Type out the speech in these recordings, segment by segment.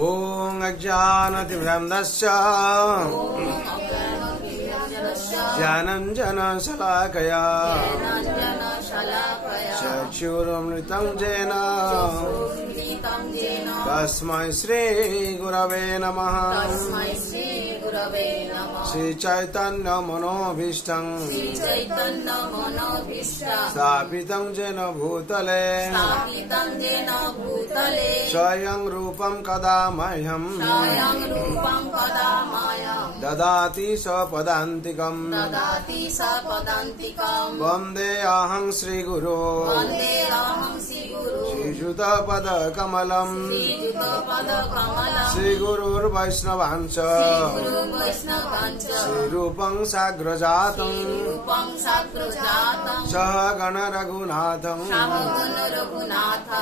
ॐ अज्ञानतिमिरन्दस्य ज्ञानञ्जनशलाकया चक्षुरुन्मिलितं येन तस्मै श्रीगुरवे नमः। श्रीचैतन्यमनोभीष्टं स्थापितं येन भूतले स्वयं रूपं कदा मह्यं ददाति स्वपदान्तिकम्। वन्देऽहं श्रीगुरो श्रीयुतपदकमलम्। श्रीगुरुर्वैष्णवांश श्रीरूपं साग्रजातं सह गण रघुनाथं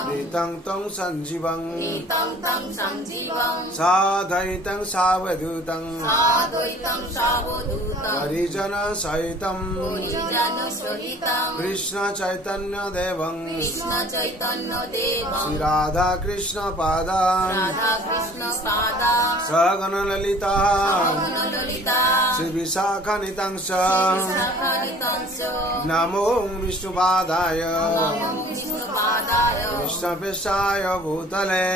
नीतं तं संजीवं साद्वैतं सावधूतं हरिजन सहितं कृष्ण चैतन्य देवं श्री राधा कृष्ण पादान् सगण ललिता श्री विशाखानितांश नमो विष्णुपादाय कृष्णपृष्ठाय भूतले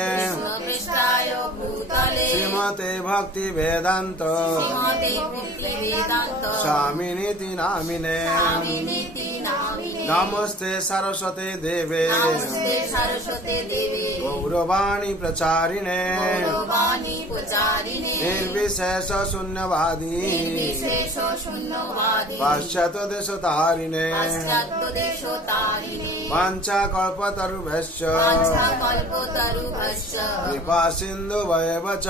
श्रीमते भक्ति वेदांत स्वामिनीति नामिने। नमस्ते सरस्वती देवे गौरवाणी प्रचारिणे निर्विशेष शून्यवादी पाश्चात्य देशतारिणे वाञ्छाकल्पतरुभ्यश्च कृपा सिन्धुभ्येव च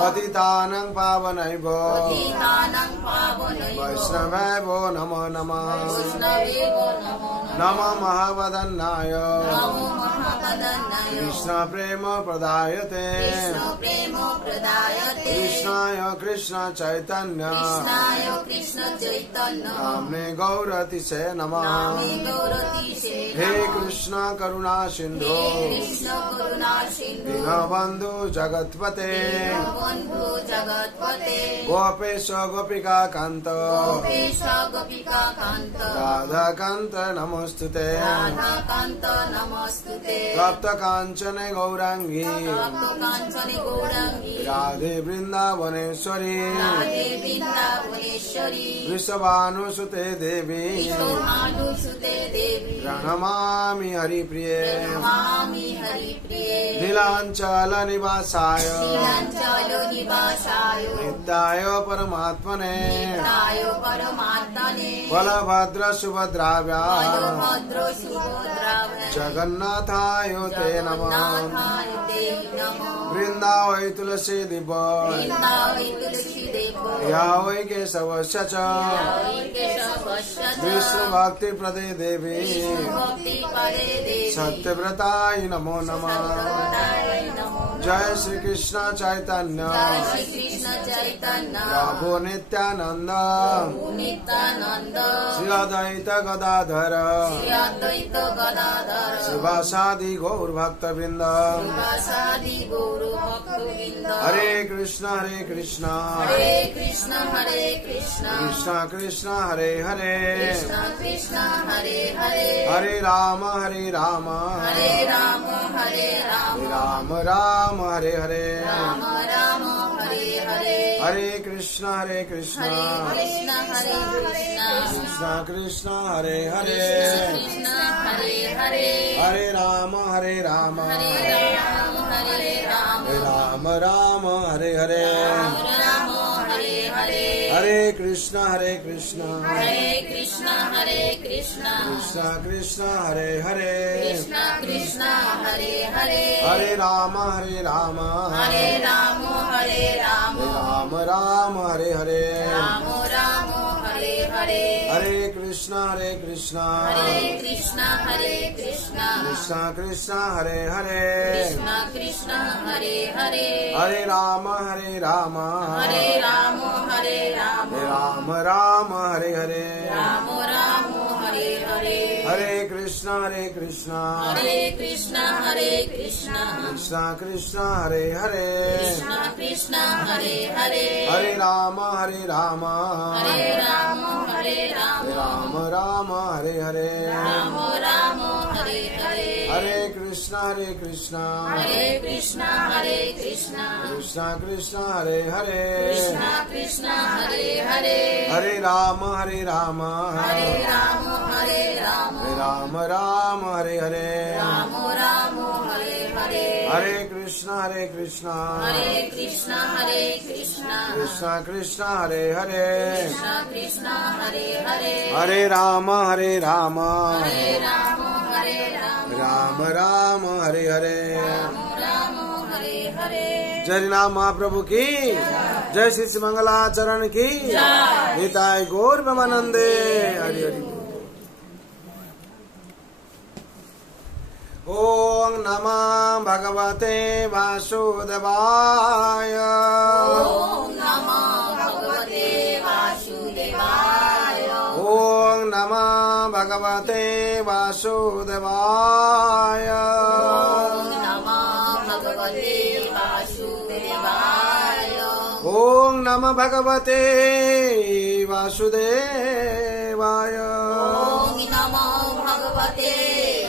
पतितानां पावनैभ्यो वैष्णवेभ्यो नमो नमः। नमः महावदन्नाय कृष्ण प्रेम प्रदायते कृष्णाय कृष्ण चैतन्य नाम्ने गौरतिसे नमः। हे कृष्ण करुणा सिन्धु दीनबन्धु जगत्पते गोपेश गोपिका कान्त राधा कान्त नमोस्तुते। तप्त कांचन गौरांगी राधे वृंदावनेश्वरी वृषभानुसुते देवी प्रणमामि हरिप्रिये। नीलांचल निवासाय नित्याय परमात्मने बलभद्र सुभद्राभ्या जगन्नाथाय ते नमः। वृंदावै तुलसी दिव या वै केशवस्य च विष्णु भक्ति प्रदे देवी सत्यव्रताय नमो नमः। जय श्री कृष्ण चैतन्य प्रभु नित्यानंद श्री अद्वैत गदाधर शिवासादि गौर भक्त वृंद। हरे कृष्ण कृष्ण कृष्ण हरे हरे हरे राम राम राम हरे हरे। हरे कृष्ण कृष्ण कृष्ण हरे हरे हरे राम राम राम हरे हरे। हरे कृष्ण कृष्ण कृष्ण हरे हरे हरे राम राम राम हरे हरे। हरे कृष्ण कृष्ण कृष्ण हरे हरे हरे राम राम राम हरे हरे। हरे कृष्णा कृष्णा कृष्णा हरे हरे कृष्णा हरे हरे हरे राम राम राम हरे हरे राम हरे हरे हरे कृष्णा कृष्णा कृष्णा कृष्णा हरे हरे कृष्णा हरे हरे हरे राम राम राम हरे हरे राम हरे हरे हरे कृष्णा कृष्णा कृष्णा कृष्णा हरे हरे कृष्णा हरे हरे हरे राम राम राम हरे हरे राम हरे हरे जय नाम महाप्रभु की जय श्री मंगलाचरण की निताय गौर ब्रह्मानंदे हरि हरि ओम नमः भगवते वासुदेवाय ओम नमः भगवते वासुदेवाय ओम नमः भगवते वासुदेवाय ओम नमः भगवते वासुदेवाय ओम नमः भगवते वासुदेवाय ओम नमः भगवते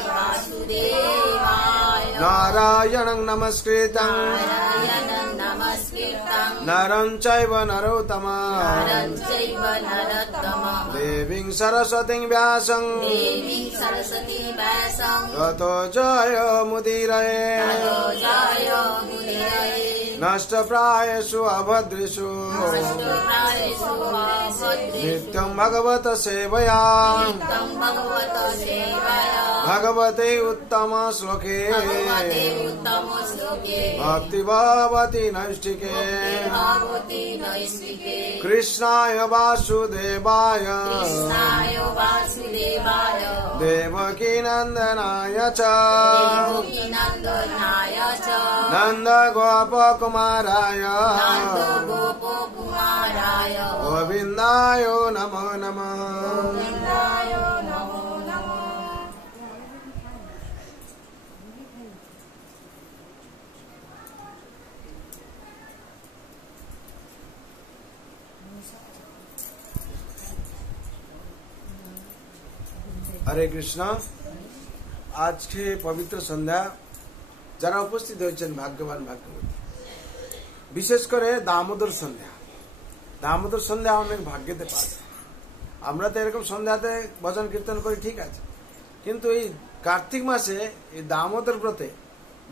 वासुदेवाय नारायणं नमस्कृतं नारायणं नमस्कृतं नरं चैव नरोत्तमं नरं चैव नरोत्तमं देवीं सरस्वतीं व्यासं देवीं सरस्वती व्यासं ततो जयमुदीरये ततो जयमुदीरये नष्टप्रायेषु अभद्रेषु नष्टप्रायेषु अभद्रेषु नित्यं भगवत सेवया नित्यं भगवत सेवया भगवते उत्तम श्लोके भगवते उत्तम श्लोके भक्ति भवति नैष्ठिके भगवती नैष्ठिके कृष्णाय वासुदेवाय कृष्णाय वासुदेवाय देवकी नन्दनाय च देवकी नन्दनाय च नन्द गोपकुमाराय नन्द गोपकुमाराय गोविन्दाय नमो नमः गोविन्दाय नमो नमः हरे कृष्ण आज के पवित्र सन्ध्या যারা উপস্থিত হয়েছেন ভাগ্যবান ভাগ্যবতী বিশেষ করে দামোদর সন্ধ্যা অনেক ভাগ্যেতে পাওয়া যায় আমরা তো এরকম সন্ধ্যাতে ভজন কীর্তন করি ঠিক আছে কিন্তু এই কার্তিক মাসে এই দামোদর ব্রতে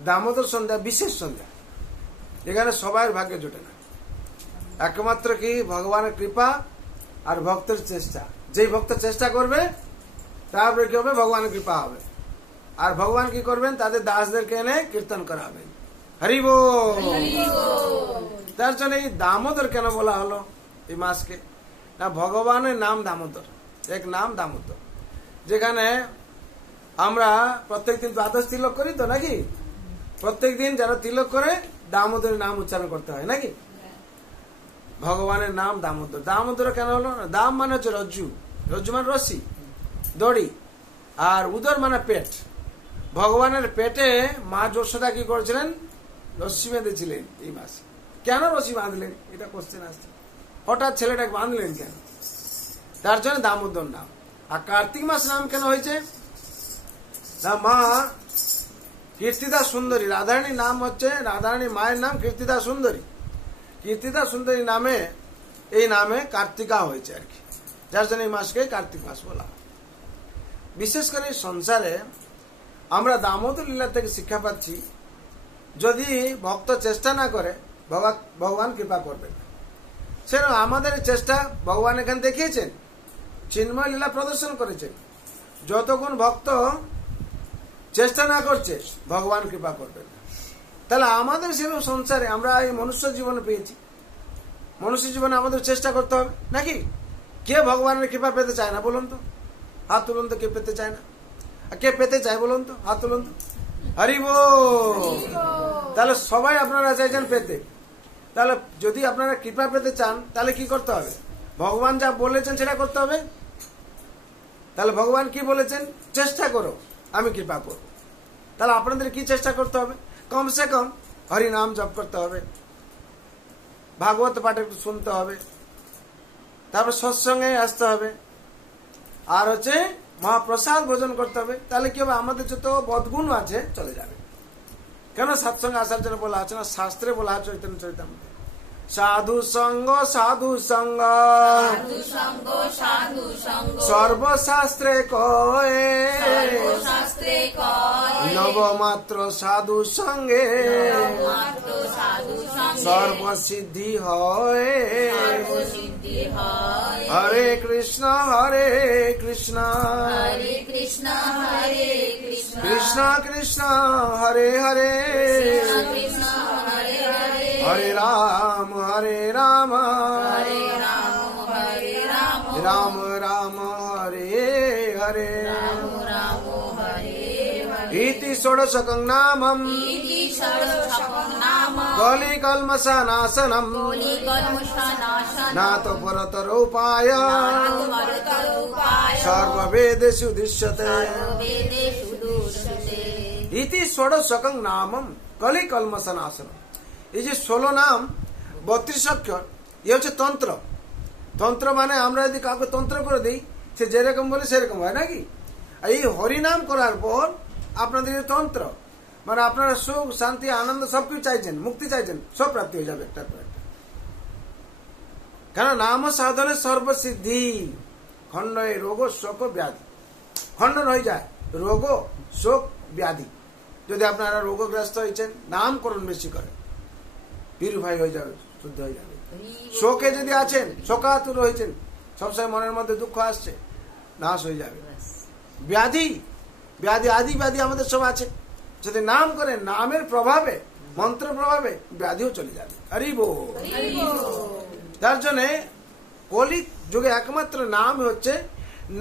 দামোদর সন্ধ্যা বিশেষ সন্ধ্যা এখানে সবার ভাগ্যে জোটে না একমাত্র কি ভগবানের কৃপা আর ভক্তের চেষ্টা যেই ভক্ত চেষ্টা করবে তারপরে কি হবে ভগবানের কৃপা হবে আর ভগবান কি করবেন তাদের দাসদেরকে এনে কীর্তন করাবেন হরি বল তার জন্য এই দামোদর কেন বলা হলো এই মাসকে না ভগবানের নাম দামোদর এক নাম দামোদর যেখানে আমরা প্রত্যেকদিন দ্বাদশ তিলক করি তো নাকি প্রত্যেকদিন যারা তিলক করে দামোদরের নাম উচ্চারণ করতে হয় নাকি ভগবানের নাম দামোদর দামোদর কেন হলো দাম মানে হচ্ছে রজ্জু রজ্জু মানে রশ্মি দড়ি আর উদর মানে পেট ভগবানের পেটে মা যশোদা কি করেছিলেন রশ্মি বেঁধেছিলেন এই মাসে কেন রশ্মি বাঁধলেন এটা কোশ্চেন আসছে হঠাৎ ছেলেটাকে বাঁধলেন কেন তার জন্য দামোদর নাম আর কার্তিক মাস নাম কেন হয়েছে না মা কীর্তিদা সুন্দরী রাধারানীর নাম হচ্ছে রাধারানী মায়ের নাম কীর্তিদা সুন্দরী নামে এই নামে কার্তিকা হয়েছে আর কি যার জন্য এই মাসকে কার্তিক মাস বলা হয় বিশেষ করে সংসারে আমরা দামোদর লীলা থেকে শিক্ষা পাচ্ছি যদি ভক্ত চেষ্টা না করে ভগবান কৃপা করবেন না সেরকম আমাদের চেষ্টা ভগবান এখানে দেখিয়েছেন চিন্ময় লীলা প্রদর্শন করেছেন যতক্ষণ ভক্ত চেষ্টা না করছে ভগবান কৃপা করবেন না তাহলে আমাদের সেরকম সংসারে আমরা এই মনুষ্য জীবনে পেয়েছি মনুষ্য জীবনে আমাদের চেষ্টা করতে হবে নাকি কে ভগবানের কৃপা পেতে চায় না বলুন তো হাত তুলুন তো কে পেতে চায় না কে পেতে চায় বলুন তো হাত তুলুন তো হরি বল তাহলে সবাই আপনারা চাইছেন পেতে তাহলে যদি আপনারা কৃপা পেতে চান তাহলে কি করতে হবে ভগবান যা বলেছেন সেটা করতে হবে তাহলে ভগবান কি বলেছেন, চেষ্টা করো আমি কৃপা করব। তাহলে আপনাদের কি চেষ্টা করতে হবে, কমসে কম হরি নাম জপ করতে হবে, ভাগবত পাঠ একটু শুনতে হবে, তারপর সৎসঙ্গে আসতে হবে, আর হচ্ছে মহাপ্রসাদ ভোজন করতে হবে। তাহলে কি হবে, আমাদের যত বদগুণ আছে চলে যাবে। কেন সৎসঙ্গে আসার জন্য বলা আছে না, শাস্ত্রে বলা আছে চৈতন্য চরিতামৃতে, সাধু সঙ্গ সাধু সঙ্গ সাধু সঙ্গ সাধু সঙ্গ সর্বশাস্ত্রে কয়ে সর্বশাস্ত্রে কয় নবমাত্র সাধু সঙ্গে মাত্র সাধু সঙ্গে সর্বসিদ্ধি হয়। সর্বসিদ্ধি হয়। হরে কৃষ্ণ হরে কৃষ্ণ হরে কৃষ্ণ হরে কৃষ্ণ কৃষ্ণ কৃষ্ণ হরে হরে কৃষ্ণ হরে হরে হরে রাম হরে রাম হরে রাম হরে রাম রাম রাম হরে হরে রাম রাম হরে হরে ইতি ষোড়শকং নামম ইতি ষোড়শকং নাম কলি কলমশানাশনম কলিকল্মষানাশনম নাতো পরতর উপায় নাতপরতরূপায় সর্ববেদেষু দৃশ্যতে সর্ববেদেষু দূশ্যতে। ইতি ষোড়শকং নামম কলি কলমশানাশনম। এই যে 16 নাম 32 অক্ষর, এ হচ্ছে তন্ত্র। তন্ত্র মানে আমরা যদি কাউকে তন্ত্র করে দিই, সে যেরকম বলে সেরকম হয় নাকি। আর এই হরিনাম করার পর আপনাদের এই তন্ত্র মানে আপনারা সুখ শান্তি আনন্দ সবকিছু চাইছেন, মুক্তি চাইছেন, সব প্রাপ্তি হয়ে যাবে একটার পর একটা। কেন নাম সাধনের সর্বসিদ্ধি খণ্ড রোগ শোক ব্যাধি খণ্ডন হয়ে যায়। রোগ শোক ব্যাধি, যদি আপনারা রোগগ্রস্ত হয়েছেন নাম করুন বেশি করে, পিউরিফাই হয়ে যাবে, শুদ্ধ হয়ে যাবে। শোকে যদি আছেন, শোকাতুর হয়েছেন, সবসময় মনের মধ্যে দুঃখ আসছে, নাশ হয়ে যাবে। ব্যাধি ব্যাধি আদি ব্যাধি আমাদের সব আছে, যদি নাম করেন নামের প্রভাবে মন্ত্র প্রভাবে ব্যাধিও চলে যাবে। হরি বল। তার জন্য কলি যুগে একমাত্র নাম হচ্ছে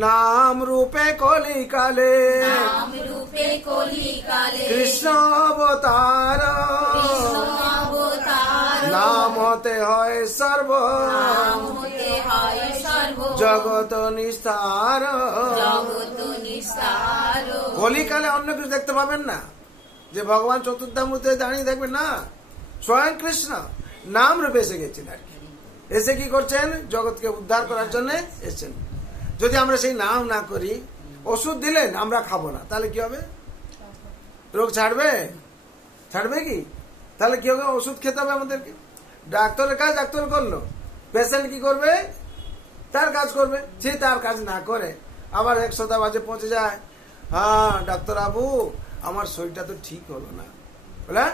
নাম রূপে কলি কালে নাম রূপে কলিকালে কৃষ্ণ অবতার কৃষ্ণ অবতার নাম হতে হয় সর্ব নাম হতে হয় সর্ব জগত নিস্তার। জগৎ নিস্তার। কলিকালে অন্য কিছু দেখতে পাবেন না, যে ভগবান চতুর্ধামূর্তিতে দাঁড়িয়ে দেখবেন না, স্বয়ং কৃষ্ণ নাম রূপে এসে গেছেন আর কি। এসে কি করছেন, জগৎকে উদ্ধার করার জন্য এসেছেন। যদি আমরা সেই নাম না করি, ওষুধ দিলেন আমরা খাবো না, তাহলে কি হবে, রোগ ছাড়বে? ছাড়বে কি? তাহলে কি হবে, ওষুধ খেতে হবে আমাদেরকে। ডাক্তারের কাজ ডাক্তার করলো, পেশেন্ট কি করবে, তার কাজ করবে। সে তার কাজ না করে আবার 100টা বাজে পৌঁছে যায়, হ্যাঁ ডাক্তার বাবু আমার শরীরটা তো ঠিক হলো না, বলে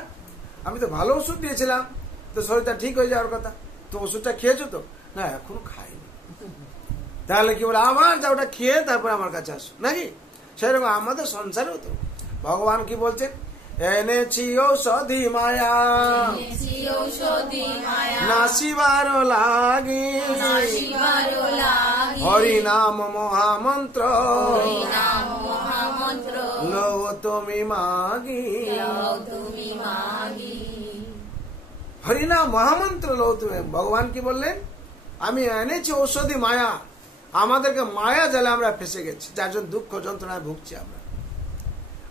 আমি তো ভালো ওষুধ দিয়েছিলাম, তো শরীরটা ঠিক হয়ে যাওয়ার কথা, তো ওষুধটা খেয়েছো তো? না এখনো খাইনি। তাহলে কি বলে, আবার যা ওটা খেয়ে তারপর আমার কাছে আসো নাকি। সেরকম আমাদের সংসারেও তো ভগবান কি বলছেন, এনেছি ঔষধি মায়া এনেছি ঔষধি মায়া নাসিবার লাগি নাসিবার লাগি হরি নাম মহামন্ত্র হরি নাম মহামন্ত্র লও তুমি মাগি। লও তুমি মাগি। হরিনাম মহামন্ত্র লও তুমি। ভগবান কি বললেন, আমি এনেছি ঔষধি মায়া। আমাদেরকে মায়া জালে আমরা ফেসে গেছি, যার জন্য দুঃখ যন্ত্রণায় ভুগছি আমরা।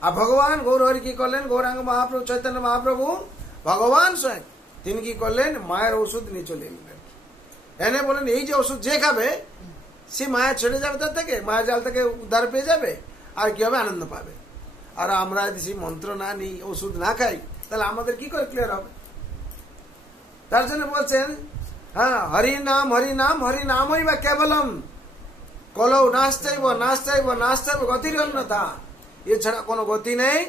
আর ভগবান গৌরহরি কি করলেন, গৌরাঙ্গ মহাপ্রভু চৈতন্য মহাপ্রভু ভগবান স্বয়ং তিনি কি করলেন, মায়ের ওষুধ নিয়ে চলে এলেন। এনে বলেন এই যে ওষুধ যে খাবে সে মায়া ছেড়ে যাবে, তার থেকে মায়া জাল থেকে উদ্ধার পেয়ে যাবে, আর কি হবে, আনন্দ পাবে। আর আমরা যদি সেই মন্ত্র না নিই, ওষুধ না খাই, তাহলে আমাদের কি করে ক্লিয়ার হবে। তার জন্য বলছেন, হ্যাঁ হরি নাম হরি নাম হরি নামই বা কেবলম কলৌ নাশ চাইব নাশ চাইব নাশ চাইব গতির অন্যথা। এছাড়া কোনো গতি নেই,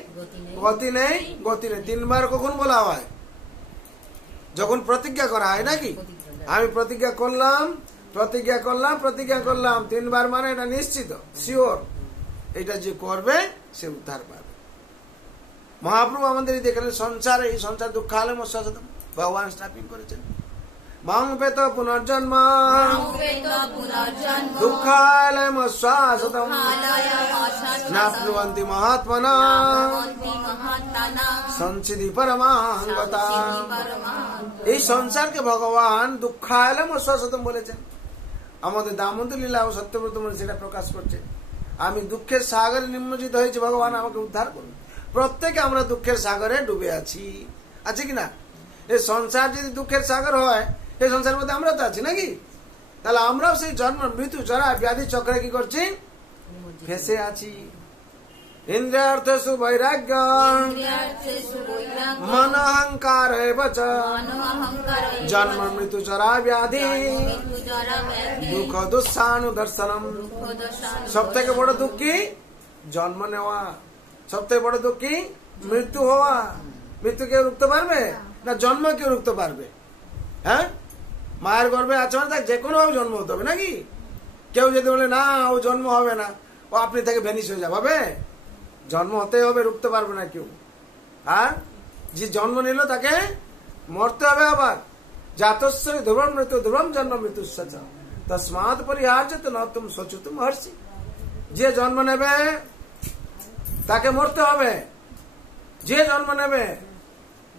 গতি নেই, গতি নেই। 3 বার কখন বলা হয়, যখন প্রতিজ্ঞা করা হয় নাকি। আমি প্রতিজ্ঞা করলাম প্রতিজ্ঞা করলাম প্রতিজ্ঞা করলাম, 3 বার মানে এটা নিশ্চিত শিওর, এটা যে করবে সে উদ্ধার পাবে। মহাপ্রভু আমাদের এখানে সংসারে, এই সংসার দুঃখালয় মশাসতম ভগবান স্থাপন করেছেন। মাং পেত পুনর্জন্ম দুঃখালয় মশাসতম নাপ্নুবন্তি মহাত্মনা সংসিদ্ধি পরমাঙ্গতা। এই সংসারকে ভগবান দুঃখালয় মশাসতম বলেছেন। আমাদের দামোদর লীলা ও সত্যব্রত সেটা প্রকাশ করছে। আমি দুঃখের সাগরে নিমজ্জিত হয়েছি, ভগবান আমাকে উদ্ধার করুন। প্রত্যেকে আমরা দুঃখের সাগরে ডুবে আছি, আছে কিনা? এই সংসার যদি দুঃখের সাগর হয়, এই সংসারের মধ্যে আমরা তো আছি নাকি? তাহলে আমরাও সেই জন্ম মৃত্যু জরা ব্যাধি চক্রে কি করছি? ফেসে আছি। ইন্দ্রিয়ার্থেষু বৈরাগ্য মন অহংকার জন্ম মৃত্যু জরা ব্যাধি দুঃখ দুঃসানু দর্শনম। সব থেকে বড় দুঃখ কি? জন্ম নেওয়া। সব থেকে বড় দুঃখ কি? মৃত্যু হওয়া। মৃত্যু কেউ রুখতে পারবে না? জন্ম কেউ রুখতে পারবে? হ্যাঁ, মায়ের গর্ভে আছে মানে যে কোনো ভাবে জন্ম হতে হবে নাকি? কেউ যদি বলে না ও জন্ম হবে না, ও আপনি থেকে ভ্যানিশ হয়ে যাবে, জন্ম হতে হবে, রুখতে পারবে না কেউ। আর যে জন্ম নিল তাকে মরতে হবে আবার। জাতস্বরী ধ্রুবম মৃত্যু ধ্রুবম জন্ম মৃত্যু তস্মাৎ পরিহার্য তো না তুম সোচো তুম হর্ষি। যে জন্ম নেবে তাকে মরতে হবে, যে জন্ম নেবে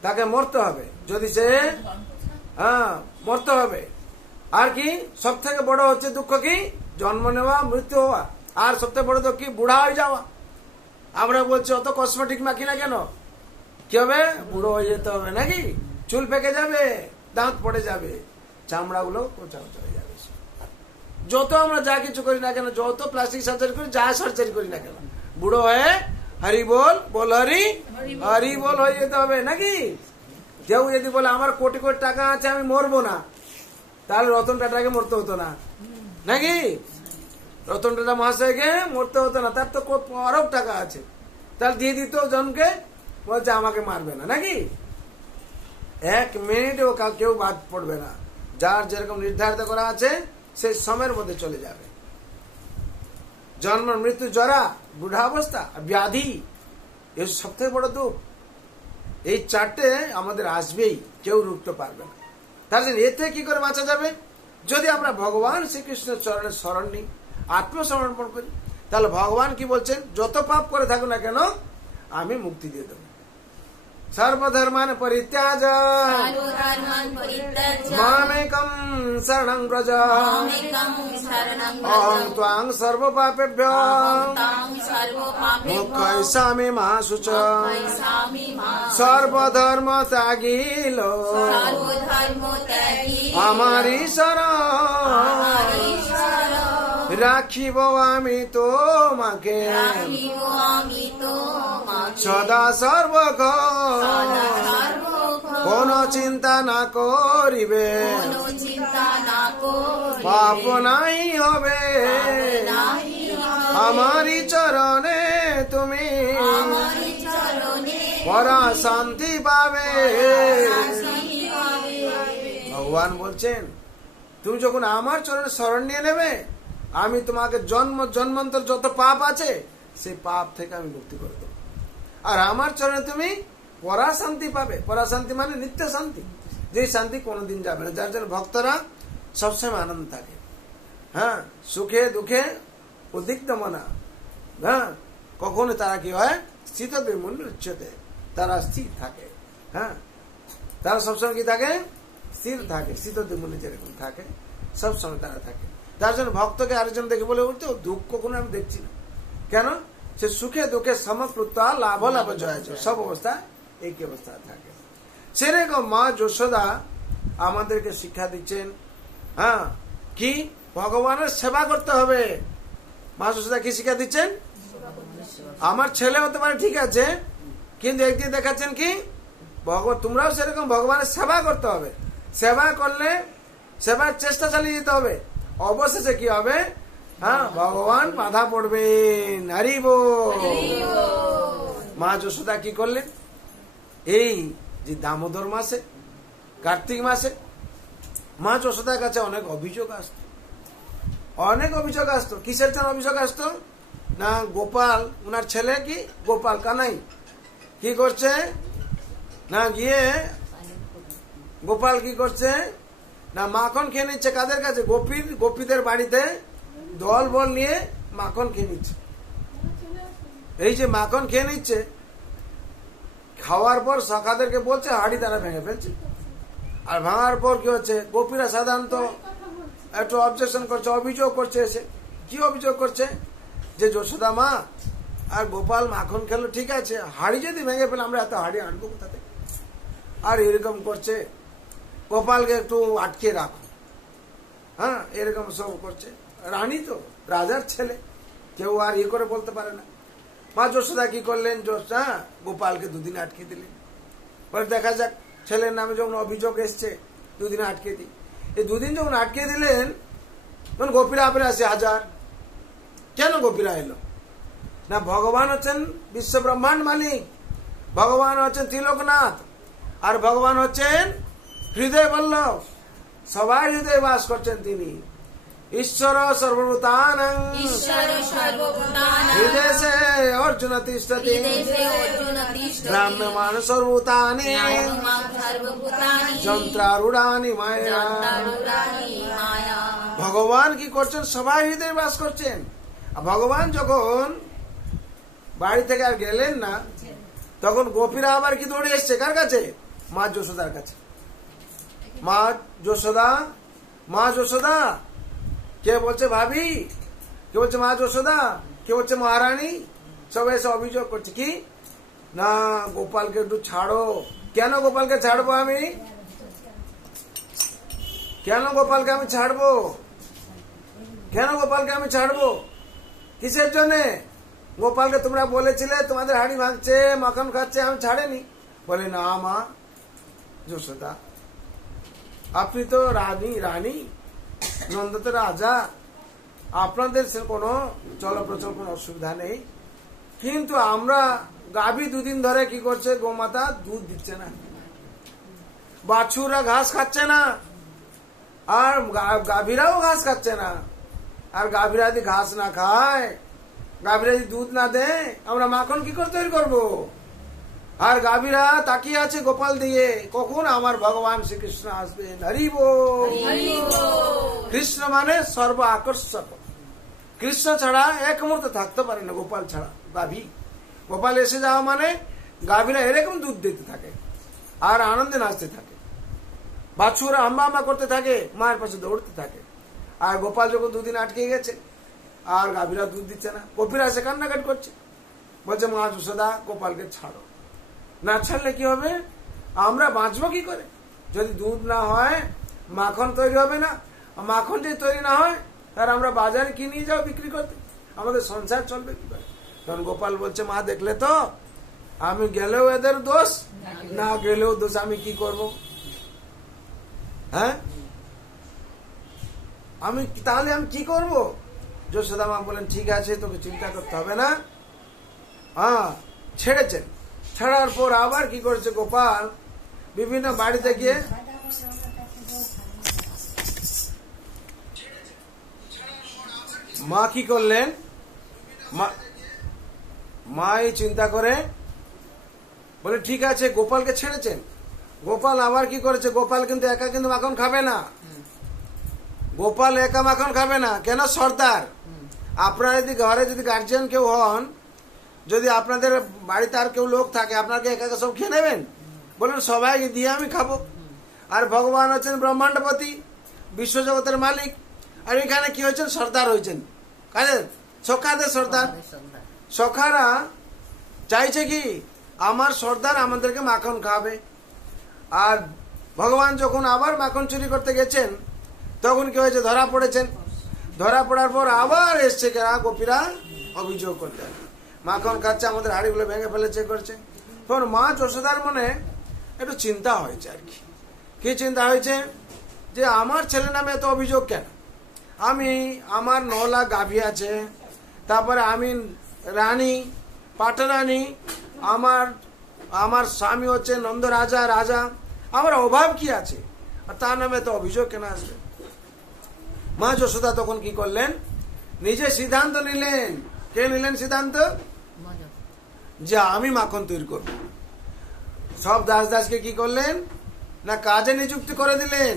তাকে মরতে হবে। যদি সে মরতে হবে। আর কি সব থেকে বড় হচ্ছে দুঃখ কি? জন্ম নেওয়া, মৃত্যু হওয়া। আর সবথেকে বড় দুঃখ কি? বুড়া হয়ে যাওয়া। আমরা বলছি অত কসমেটিক মাখি না কেন? কি হবে? বুড়ো হয়ে যেতে হবে নাকি? চুল পেকে যাবে, দাঁত পড়ে যাবে, চামড়া গুলো কোচা কোচা হয়ে যাবে। যত আমরা যা কিছু করি না কেন, যত প্লাস্টিক সার্জারি করি, যা সার্জারি করি না কেন, বুড়ো হয়ে হরি বল বল হরি হরি বল হয়ে যেতে হবে নাকি? কেউ যদি বলে আমার কোটি কোটি টাকা আছে আমি মরবো না, তাহলে রতন টাটাকে মরতে হতো না নাকি? রতন টাটা মহাশয়কে মরতে হতো না, তার তো অরব টাকা আছে, তাহলে দিয়ে দিত জনকে, বলছে আমাকে মারবে না নাকি? এক মিনিটে ও কেউ বাদ পড়বে না। যার যেরকম নির্ধারিত করা আছে সেই সময়ের মধ্যে চলে যাবে। জন্ম মৃত্যু জরা বুঢ়াবস্থা ব্যাধি, এর সব থেকে বড় দুঃখ। এই চারটে আমাদের আসবেই, কেউ রুখতে পারবে না। তাহলে এতে কি করে বাঁচা যাবে? যদি আমরা ভগবান শ্রীকৃষ্ণের চরণে শরণ নিই, আত্মসমর্পণ করি, তাহলে ভগবান কি বলছেন? যত পাপ করে থাকো না কেন আমি মুক্তি দিয়ে দেবো। সর্বধর্মান পরিত্যাজ মামেকম শরণং ব্রজ অহং ত্বাং সর্ব পাপেভ্যো মোক্ষয়িষ্যামি মা শুচ। সর্বধর্ম ত্যাগিল আমার শরণ রাখিব আমি তোমাকে সদা সর্বক্ষণ। কোন চিন্তা না করিবে পাপ নাই হবে আমারি চরণে তুমি পরা শান্তি পাবে। ভগবান বলছেন তুমি যখন আমার চরণে শরণ নিয়ে নেবে, আমি তোমাকে জন্ম জন্মান্তর যত পাপ আছে সেই পাপ থেকে আমি মুক্তি করে দেবো। আর আমার চরণে তুমি পরা শান্তি পাবে। পরা শান্তি মানে নিত্য শান্তি, যে শান্তি কোনোদিন যাবে না, যার জন্য ভক্তরা সবসময় আনন্দ থাকে। হ্যাঁ, সুখে দুঃখে উদ্বিগ্ন মনা। হ্যাঁ, কখনো তারা কি হয়? স্থিত বিমূল্য উচ্চতে, তারা স্থির থাকে। হ্যাঁ, তারা সবসময় কি থাকে? স্থির থাকে। স্থিত বিমূল্য যেরকম থাকে সবসময় তারা থাকে। তার জন্য ভক্তকে আরেকজন দেখে বলে উঠতে দুঃখ কোনো আমি দেখছি না কেন? সে সুখে দুঃখে সমপ্রত্যা লাভ লাভ জয় জয়, সব অবস্থা একই অবস্থা থাকে। সেরকম মা যশোদা আমাদেরকে শিক্ষা দিচ্ছেন, হ্যাঁ, কি ভগবানের সেবা করতে হবে। মা যশোদা কি শিক্ষা দিচ্ছেন? আমার ছেলে হতে পারে ঠিক আছে, কিন্তু একদিন দেখাচ্ছেন কি তোমরাও সেরকম ভগবানের সেবা করতে হবে। সেবা করলে সেবার চেষ্টা চালিয়ে যেতে হবে। অবশেষে কি হবে? হ্যাঁ, ভগবান বাধা পড়বেন। হরি বল। মা যশোদা কি করলেন? এই যে দামোদর মাসে, কার্তিক মাসে মা যশোদার কাছে অনেক অভিযোগ আসতো, অনেক অভিযোগ আসতো। কিসের জন্য অভিযোগ আসতো? না গোপাল, উনার ছেলে কি গোপাল কানাই কি করছে না, গিয়ে গোপাল কি করছে না, মাখন খেয়ে নিচ্ছে। কাদের কাছে? গোপীদের বাড়িতে দল বল নিয়ে মাখন খেয়ে নিচ্ছে। এই যে মাখন খেয়ে নিচ্ছে, খাওয়ার পর সখাদেরকে বলছে, হাড়ি তারা ভেঙে ফেলছে। আর ভাঙার পর কি হচ্ছে? গোপীরা সাধারণত একটু অবজেকশন করছে, অভিযোগ করছে। এসে কি অভিযোগ করছে? যে যশোদা মা আর গোপাল মাখন খেলো, ঠিক আছে, হাড়ি যদি ভেঙে ফেলে আমরা এত হাড়ি আনবো কোথা থেকে? আর এরকম করছে, গোপালকে একটু আটকে রাখো, হ্যাঁ, এরকম সব করছে। রানী তো রাজার ছেলে, কেউ আর ইয়ে করে বলতে পারে না। মা যশোদা কি করলেন, গোপালকে দুদিন আটকে দিলেন। বলে দেখা যাক, ছেলের নামে যখন অভিযোগ এসছে দুদিন আটকে দিই। এই দুদিন যখন আটকে দিলেন তখন গোপীরা আপনি আসে হাজার। কেন গোপীরা এলো না? ভগবান হচ্ছেন বিশ্ব ব্রহ্মাণ্ড মালিক, ভগবান হচ্ছেন ত্রিলোকনাথ, আর ভগবান হচ্ছেন হৃদয় বল্লভ, সবাই হৃদয়ে বাস করছেন তিনি। ঈশ্বর সর্বভূতানাং হৃদয়ে অর্জুন তিষ্ঠতি ব্রাহ্মণ সর্বভূতানি যন্ত্রারূঢ়ানি মায়া। ভগবান কি করছেন? সবাই হৃদয়ে বাস করছেন। ভগবান যখন বাড়ি থেকে আর গেলেন না, তখন গোপীরা আবার কি দৌড়ে এসছে কার কাছে? মা যশোদার কাছে। মা যশোদা, মা যশোদা, কে বলছে ভাবি, কে বলছে মা যশোদা, কে বলছে মহারানী, সবাই এসে অভিযোগ করছে কি না গোপালকে একটু ছাড়ো। কেন গোপালকে ছাড়বো আমি? কেন গোপালকে আমি ছাড়বো? কেন গোপালকে আমি ছাড়বো? কিসের জন্য? গোপালকে তোমরা বলেছিলে তোমাদের হাড়ি ভাঙছে, মাখন খাচ্ছে, আমি ছাড়েনি। বলে না মা যশোদা, আপনি তো রানী, রানী নন্দ তো রাজা, আপনাদের কোনো চলপ্রচল কোনো অসুবিধা নেই, কিন্তু আমরা গাভী দুদিন ধরে কি করছে, গোমাতা দুধ দিচ্ছে না, বাছুরা ঘাস খাচ্ছে না, আর গাভীরাও ঘাস খাচ্ছে না। আর গাভীরা যদি ঘাস না খায়, গাভীরা যদি দুধ না দেয়, আমরা মাখন কি করে তৈরি করবো? আর গাভীরা তাকিয়ে আছে গোপাল দিয়ে, কখন আমার ভগবান শ্রীকৃষ্ণ আসবেন। হরি বল। কৃষ্ণ মানে সর্ব আকর্ষক, কৃষ্ণ ছাড়া এক মুহূর্তে থাকতে পারে না গোপাল ছাড়া। গাভী, গোপাল এসে যাওয়া মানে গাভীরা এরকম দুধ দিতে থাকে আর আনন্দে নাচতে থাকে, বাছুরা আম্বা আম্বা করতে থাকে, মায়ের পাশে দৌড়তে থাকে। আর গোপাল যখন দুদিন আটকে গেছে আর গাভীরা দুধ দিচ্ছে না, গোপীরা এসে কান্নাকাটি করছে, বলছে মা যশোদা গোপালকে ছাড়ো, না ছাড়লে কি হবে, আমরা বাঁচবো কি করে? যদি দুধ না হয় মাখন তৈরি হবে না, মাখন যদি তৈরি না হয় তার আমরা বাজারে কি নিয়ে যাও বিক্রি করতে, আমাদের সংসার চলবে কি করে? তখন গোপাল বলছে মা দেখলে তো, আমি গেলেও এদের দোষ, না গেলেও দোষ, আমি কি করব? হ্যাঁ, আমি তাহলে আমি কি করব? যশোদা মা বলেন ঠিক আছে, তোকে চিন্তা করতে হবে না। হ্যাঁ, ছেড়েছেন। ছাড়ার পর আবার কি করেছে গোপাল, বিভিন্ন বাড়িতে গিয়ে মা কি করলেন, মা এই চিন্তা করে বলে ঠিক আছে, গোপালকে ছেড়েছেন। গোপাল আবার কি করেছে, গোপাল কিন্তু একা কিন্তু মাখন খাবে না, গোপাল একা মাখন খাবে না। কেন? সর্দার। আপনারা যদি ঘরে যদি গার্জিয়ান কেউ হন, যদি আপনাদের বাড়িতে আর কেউ লোক থাকে, আপনাকে একা একা সব খেয়ে নেবেন? বলুন সবাইকে দিয়ে আমি খাবো। আর ভগবান হচ্ছেন ব্রহ্মাণ্ডপতি, বিশ্বজগতের মালিক, আর এখানে কি হয়েছেন, সর্দার হয়েছেন। কাদের? সখাদের সর্দার। সখারা চাইছে কি আমার সর্দার আমাদেরকে মাখন খাবে। আর ভগবান যখন আবার মাখন চুরি করতে গেছেন, তখন কি হয়েছে, ধরা পড়েছেন। ধরা পড়ার পর আবার এসছে গোপীরা অভিযোগ করতে, মাখন খাচ্ছে, আমাদের হাড়িগুলো ভেঙে ফেলেছে করছে। তখন মা যশোদার মনে একটু চিন্তা হয়েছে। আর কি চিন্তা হয়েছে, যে আমার ছেলে নামে এত অভিযোগ কেন? আমি, আমার 9 লাখ গাভী আছে, তারপরে আমি রানী, পাটরানী, আমার স্বামী হচ্ছে নন্দ রাজা, রাজা, আমার অভাব কি আছে, আর তার নামে তো অভিযোগ কেন আসবে? মা যশোদা তখন কি করলেন, নিজে সিদ্ধান্ত নিলেন। কে নিলেন সিদ্ধান্ত? যে আমি মাখন তৈরি করব। সব দাসকে কি করলেন না, কাজে নিযুক্তি করে দিলেন।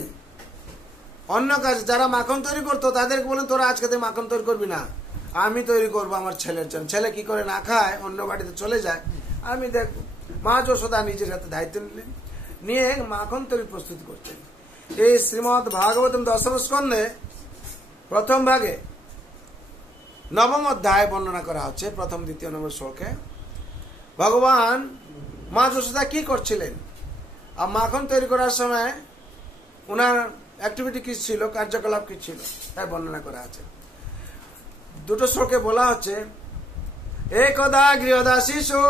অন্য কাজ যারা মাখন তৈরি করতো তাদেরকে বলেন তোরা আজকে থেকে মাখন তৈরি করবি না, আমি তৈরি করব আমার ছেলের জন্য। ছেলে কি করে না খায়, অন্য বাড়িতে চলে যায়, আমি দেখব। মা যশোদা নিজের হাতে দায়িত্ব নিলেন, নিয়ে মাখন তৈরি প্রস্তুত করছেন। এই শ্রীমদ ভাগবতম 10ম স্কন্ধে প্রথম ভাগে নবম অধ্যায় বর্ণনা করা হচ্ছে প্রথম দ্বিতীয় নম্বর শ্লোকে। ভগবান মা যশোদা কি করছিলেন আর মাখন তৈরি করার সময় ওনার অ্যাক্টিভিটি কি ছিল, কার্যকলাপ কি ছিল, তাই বর্ণনা করা আছে। দুটো শ্লোকে বলা হচ্ছে একদা গৃহদাসীষু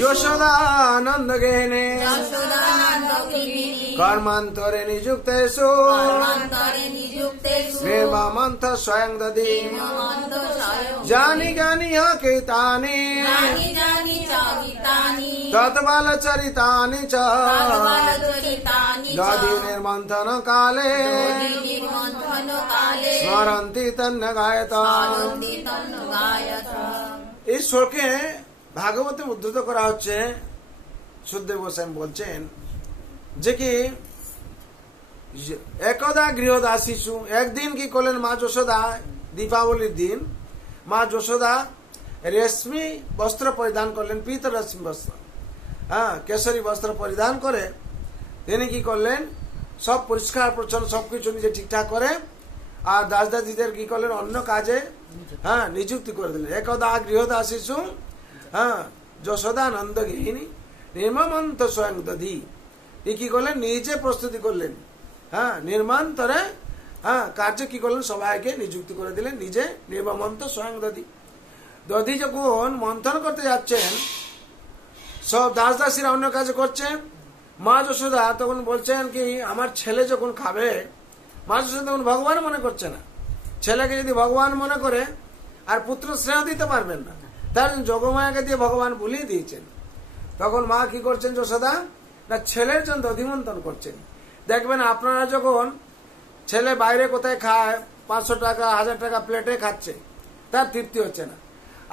যশোদানন্দ গেহিনে কর্মান্তরে নিযুক্তেষু প্রেমামন্থ স্বয়ং দধি জানি জানি হকিতানি তৎবাল চরিতানি চ দধি নির্মন্থন কালে স্মরন্তি তন্ন গায়ত। এই শ্লোকে ভাগবতে উদ্ধৃত করা হচ্ছে, সুখদেব গোস্বামী বলছেন যে কি একদা গৃহদাসীষু, একদিন কি করলেন মা যশোদা, দীপাবলির দিন মা যশোদা রেশমি বস্ত্র পরিধান করলেন, পীত রেশমি বস্ত্র, কেশরী বস্ত্র পরিধান করে তিনি কি করলেন, সব পরিষ্কার পরিচ্ছন্ন সবকিছু নিজে ঠিকঠাক করে আর দাস দাসীদের কি করলেন, অন্য কাজে নিযুক্তি করে দিলেন। একদা গৃহদাসীষু যশোদানন্দ গৃহিণী নির্মমন্ত স্বয়ং দধি, এই কি করলেন, নিজে প্রস্তুতি করলেন, নির্মান্তরে কার্যে কি করলেন, সবাইকে নিযুক্তি করে দিলেন, নিজে নির্মমন্ত স্বয়ং দধি। দধি যখন মন্থন করতে যাচ্ছেন, সব দাস দাসীরা অন্য কাজে করছে, মা যশোদা তখন বলছেন কি আমার ছেলে যখন খাবে, মা যশোদা তখন ভগবান মনে করছে না। ছেলেকে যদি ভগবান মনে করে আর পুত্র স্নেহ দিতে পারবেন না, তার যোগমায়াকে দিয়ে ভগবান ভুলিয়ে দিয়েছেন। তখন মা কি করছেন যশোদা, না ছেলের জন্য দধিমন্থন করছেন। দেখবেন আপনারা যখন ছেলে বাইরে কোথায় খায়, 500 টাকা 1000 টাকা প্লেটে খাচ্ছে, তার তৃপ্তি হচ্ছে না,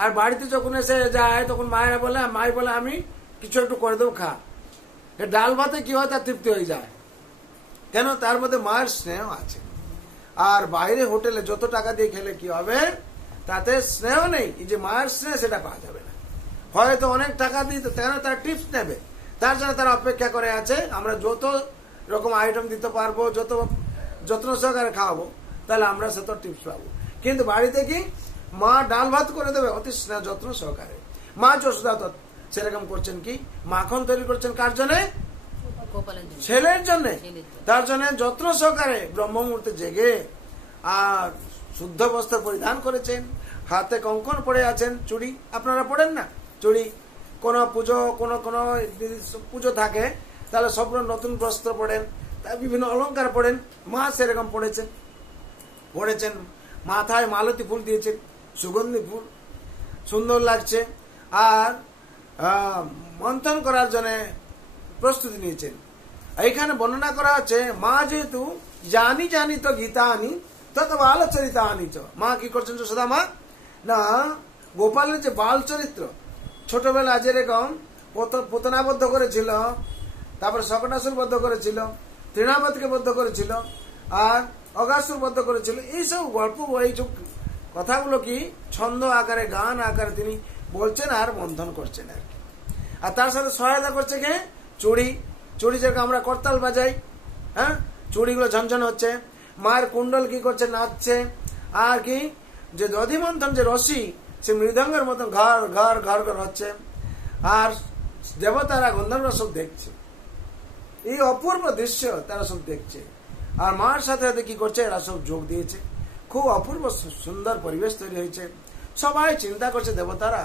আর বাড়িতে যখন এসে যায় তখন মায়েরা বলে, মাই বলে আমি কিছু একটু করে দেবো খা, ডাল ভাতে কি হয় তার তৃপ্তি হয়ে যায়, কেন তার মধ্যে মায়ের স্নেহ আছে। আর বাইরে হোটেলে যত টাকা দিয়ে খেলে কি হবে, তাতে স্নেহ নেই, এই যে মায়ের স্নেহ সেটা পাওয়া যাবে না। হয়তো অনেক টাকা দিয়ে কেন তারা টিপস নেবে, তার জন্য তারা অপেক্ষা করে আছে আমরা যত রকম আইটেম দিতে পারবো, যত যত্ন সহকারে খাওয়াবো, তাহলে আমরা সে তো টিপস পাবো। কিন্তু বাড়িতে কি মা ডাল ভাত করে দেবে অতি স্নেহ যত্ন সহকারে। মা যশোদা তো সেরকম করছেন, কি মাখন তৈরি করছেন কার জন্য, ছেলের জন্য, তার জন্য যত্ন সহকারে ব্রহ্ম মুহূর্তে জেগে আর শুদ্ধ বস্ত্র পরিধান করেছেন, হাতে কঙ্কন পড়ে আছেন, চুড়ি আপনারা পড়েন না, চুড়ি কোন পুজো কোন পুজো থাকে তাহলে সব নতুন বস্ত্র পড়েন, বিভিন্ন অলংকার পড়েন, মা সেরকম পড়েছেন, মাথায় মালতী ফুল দিয়েছেন, সুগন্ধি ফুল সুন্দর লাগছে, আর মন্থন করার জন্য প্রস্তুতি নিয়েছেন। এইখানে বর্ণনা করা হচ্ছে মা যেহেতু জানি জানি তো গীতা আনি তত বাল চরিতা আনিচ, মা কি করছেন যশোদা মা, না গোপালের যে বাল চরিত্র ছোটবেলা যেরকম পুতনাবদ্ধ করেছিল, তারপর সকটাসুর বদ্ধ করেছিল, তৃণাবতকে বদ্ধ করেছিল, আর অগাসুর বদ্ধ করেছিল, এইসব গল্প এইসব কথাগুলো কি ছন্দ আকারে গান আকারে তিনি বলছেন আর মন্থন করছেন আর কি। আর তার সাথে সহায়তা করছে কে, চুড়ি, চুড়ি যেরকম আমরা করতাল বাজাই, চুড়িগুলো ঝনঝন হচ্ছে, মায়ের কুণ্ডল কি করছে, নাচছে, আর কি যে দধিমন্থন যে রশি সে মৃদঙ্গের মতন ঘর ঘর ঘর ঘর হচ্ছে, আর দেবতারা গন্ধর্বরা সব দেখছে, এই অপূর্ব দৃশ্য তারা সব দেখছে, আর মার সাথে সাথে কি করছে এরা সব যোগ দিয়েছে, খুব অপূর্ব সুন্দর পরিবেশ তৈরি হয়েছে। সবাই চিন্তা করছে দেবতারা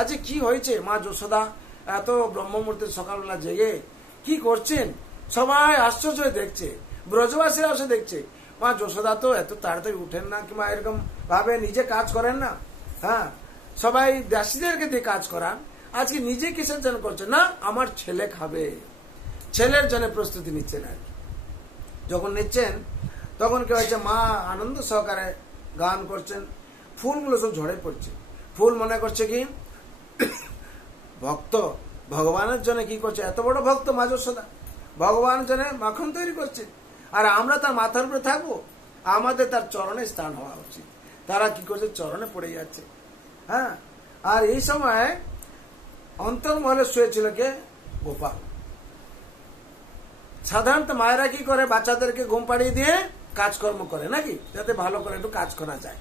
আজ কি হয়েছে, মা যশোদা এত ব্রহ্মমূর্তির সকালবেলা জেগে কি করছেন, সবাই আশ্চর্য হয়ে দেখছে, ব্রজবাসীরা এসে দেখছে মা যশোদা তো এত তাড়াতাড়ি উঠেন না, কিংবা এরকম ভাবে নিজে কাজ করেন না, সবাই দাসীদেরকে দিয়ে কাজ করান, আজকে নিজে কিসের জন্য করছেন, না আমার ছেলে খাবে, ছেলের জন্য প্রস্তুতি নিচ্ছেন। আর যখন নিচ্ছেন তখন কি হয়েছে, মা আনন্দ সহকারে গান করছেন, ফুলগুলো সব ঝরে পড়ছে, ফুল মনে করছে কি ভক্ত ভগবানের জন্য কি করছে, এত বড় ভক্ত মা যশোদা ভগবানের জন্য মাখন তৈরি করছে, আর আমরা তার মাথার উপরে থাকবো, আমাদের তার চরণে স্থান হওয়া উচিত। তারা কি করছে, চরণে পড়ে যাচ্ছে। আর এই সময় অন্তর্মহলে শুয়েছিল কে, গোপাল। সাধারণত মায়েরা কি করে, বাচ্চাদেরকে ঘুম পাড়িয়ে দিয়ে কাজকর্ম করে নাকি, যাতে ভালো করে একটু কাজ করা যায়,